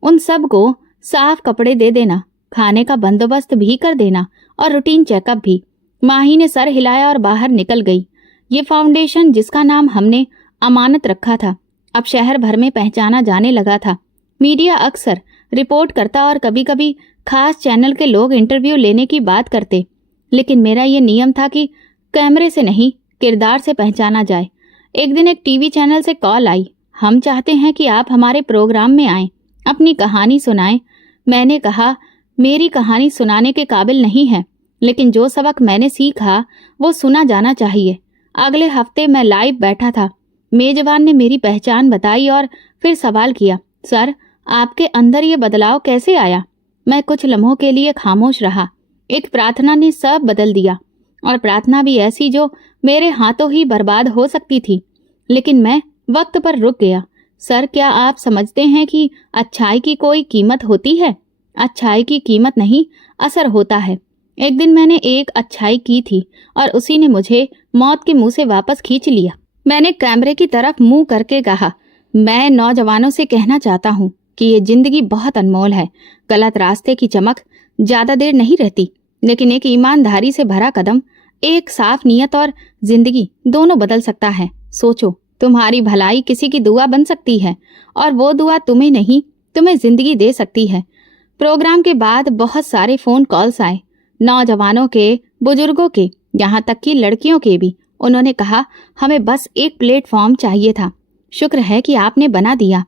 उन सब को साफ कपड़े दे देना, खाने का बंदोबस्त भी कर देना और रूटीन चेकअप भी। माही ने सर हिलाया और बाहर निकल गई। ये फाउंडेशन जिसका नाम हमने अमानत रखा था, अब शहर भर में पहचाना जाने लगा था। मीडिया अक्सर रिपोर्ट करता और कभी कभी खास चैनल के लोग इंटरव्यू लेने की बात करते, लेकिन मेरा ये नियम था कि कैमरे से नहीं, किरदार से पहचाना जाए। एक दिन एक टीवी चैनल से कॉल आई, हम चाहते हैं कि आप हमारे प्रोग्राम में आएं, अपनी कहानी सुनाएं। मैंने कहा, मेरी कहानी सुनाने के काबिल नहीं है, लेकिन जो सबक मैंने सीखा वो सुना जाना चाहिए। अगले हफ्ते मैं लाइव बैठा था। मेजबान ने मेरी पहचान बताई और फिर सवाल किया, सर, आपके अंदर ये बदलाव कैसे आया? मैं कुछ लम्हों के लिए खामोश रहा। एक प्रार्थना ने सब बदल दिया, और प्रार्थना भी ऐसी जो मेरे हाथों ही बर्बाद हो सकती थी, लेकिन मैं वक्त पर रुक गया। सर, क्या आप समझते हैं कि अच्छाई की कोई कीमत होती है? अच्छाई की कीमत नहीं, असर होता है। एक दिन मैंने एक अच्छाई की थी और उसी ने मुझे मौत के मुंह से वापस खींच लिया। मैंने कैमरे की तरफ मुंह करके कहा, मैं नौजवानों से कहना चाहता हूँ कि ये जिंदगी बहुत अनमोल है। गलत रास्ते की चमक ज्यादा देर नहीं रहती, लेकिन एक ईमानदारी से भरा कदम, एक साफ नीयत और जिंदगी दोनों बदल सकता है। सोचो, तुम्हारी भलाई किसी की दुआ बन सकती है, और वो दुआ तुम्हें नहीं, तुम्हें जिंदगी दे सकती है। प्रोग्राम के बाद बहुत सारे फोन कॉल्स आए, नौजवानों के, बुजुर्गों के, यहाँ तक कि लड़कियों के भी। उन्होंने कहा, हमें बस एक प्लेटफॉर्म चाहिए था, शुक्र है कि आपने बना दिया।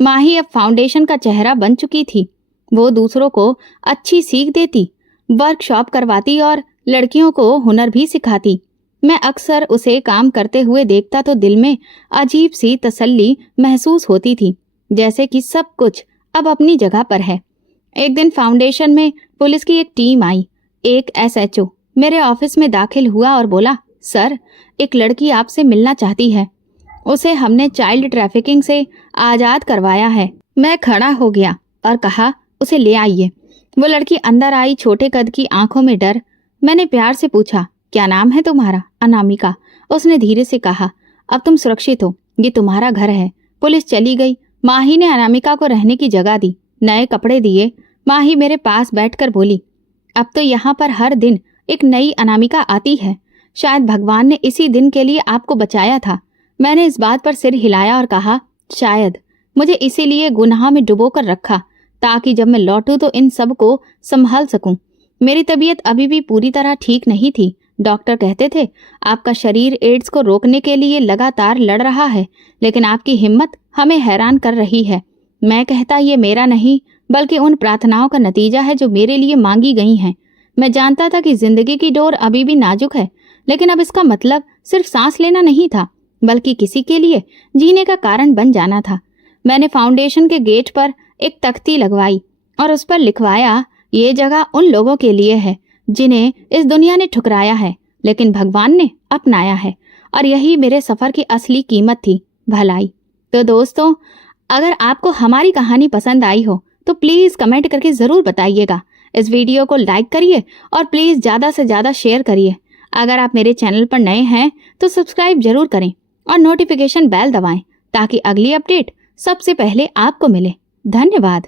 माही अब फाउंडेशन का चेहरा बन चुकी थी। वो दूसरों को अच्छी सीख देती, वर्कशॉप करवाती और लड़कियों को हुनर भी सिखाती। मैं अक्सर उसे काम करते हुए देखता तो दिल में अजीब सी तसल्ली महसूस होती थी, जैसे कि सब कुछ अब अपनी जगह पर है। एक दिन फाउंडेशन में पुलिस की एक टीम आई। एक एसएचओ मेरे ऑफिस में दाखिल हुआ और बोला, सर, एक लड़की आपसे मिलना चाहती है। उसे हमने चाइल्ड ट्रैफिकिंग से आजाद करवाया है। मैं खड़ा हो गया और कहा, उसे ले आइए। वो लड़की अंदर आई, छोटे कद की, आंखों में डर। मैंने प्यार से पूछा, क्या नाम है तुम्हारा? अनामिका। उसने धीरे से कहा, अब तुम सुरक्षित हो, ये तुम्हारा घर है। पुलिस चली गई। माही ने अनामिका को रहने की जगह दी, नए कपड़े दिए। माही मेरे पास बैठकर बोली, अब तो यहाँ पर हर दिन एक नई अनामिका आती है। शायद भगवान ने इसी दिन के लिए आपको बचाया था। मैंने इस बात पर सिर हिलाया और कहा, शायद मुझे इसीलिए गुनाह में डुबो कर रखा, ताकि जब मैं लौटूं तो इन सब को संभाल सकूं। मेरी तबीयत अभी भी पूरी तरह ठीक नहीं थी। डॉक्टर कहते थे, आपका शरीर एड्स को रोकने के लिए लगातार लड़ रहा है, लेकिन आपकी हिम्मत हमें हैरान कर रही है। मैं कहता, ये मेरा नहीं, बल्कि उन प्रार्थनाओं का नतीजा है जो मेरे लिए मांगी गई हैं। मैं जानता था कि जिंदगी की डोर अभी भी नाजुक है, लेकिन अब इसका मतलब सिर्फ सांस लेना नहीं था, बल्कि किसी के लिए जीने का कारण बन जाना था। मैंने फाउंडेशन के गेट पर एक तख्ती लगवाई और उस पर लिखवाया, ये जगह उन लोगों के लिए है जिन्हें इस दुनिया ने ठुकराया है, लेकिन भगवान ने अपनाया है। और यही मेरे सफर की असली कीमत थी, भलाई। तो दोस्तों, अगर आपको हमारी कहानी पसंद आई हो तो प्लीज कमेंट करके जरूर बताइएगा। इस वीडियो को लाइक करिए और प्लीज ज्यादा से ज्यादा शेयर करिए। अगर आप मेरे चैनल पर नए हैं तो सब्सक्राइब जरूर करें और नोटिफिकेशन बेल दबाएं, ताकि अगली अपडेट सबसे पहले आपको मिले। धन्यवाद।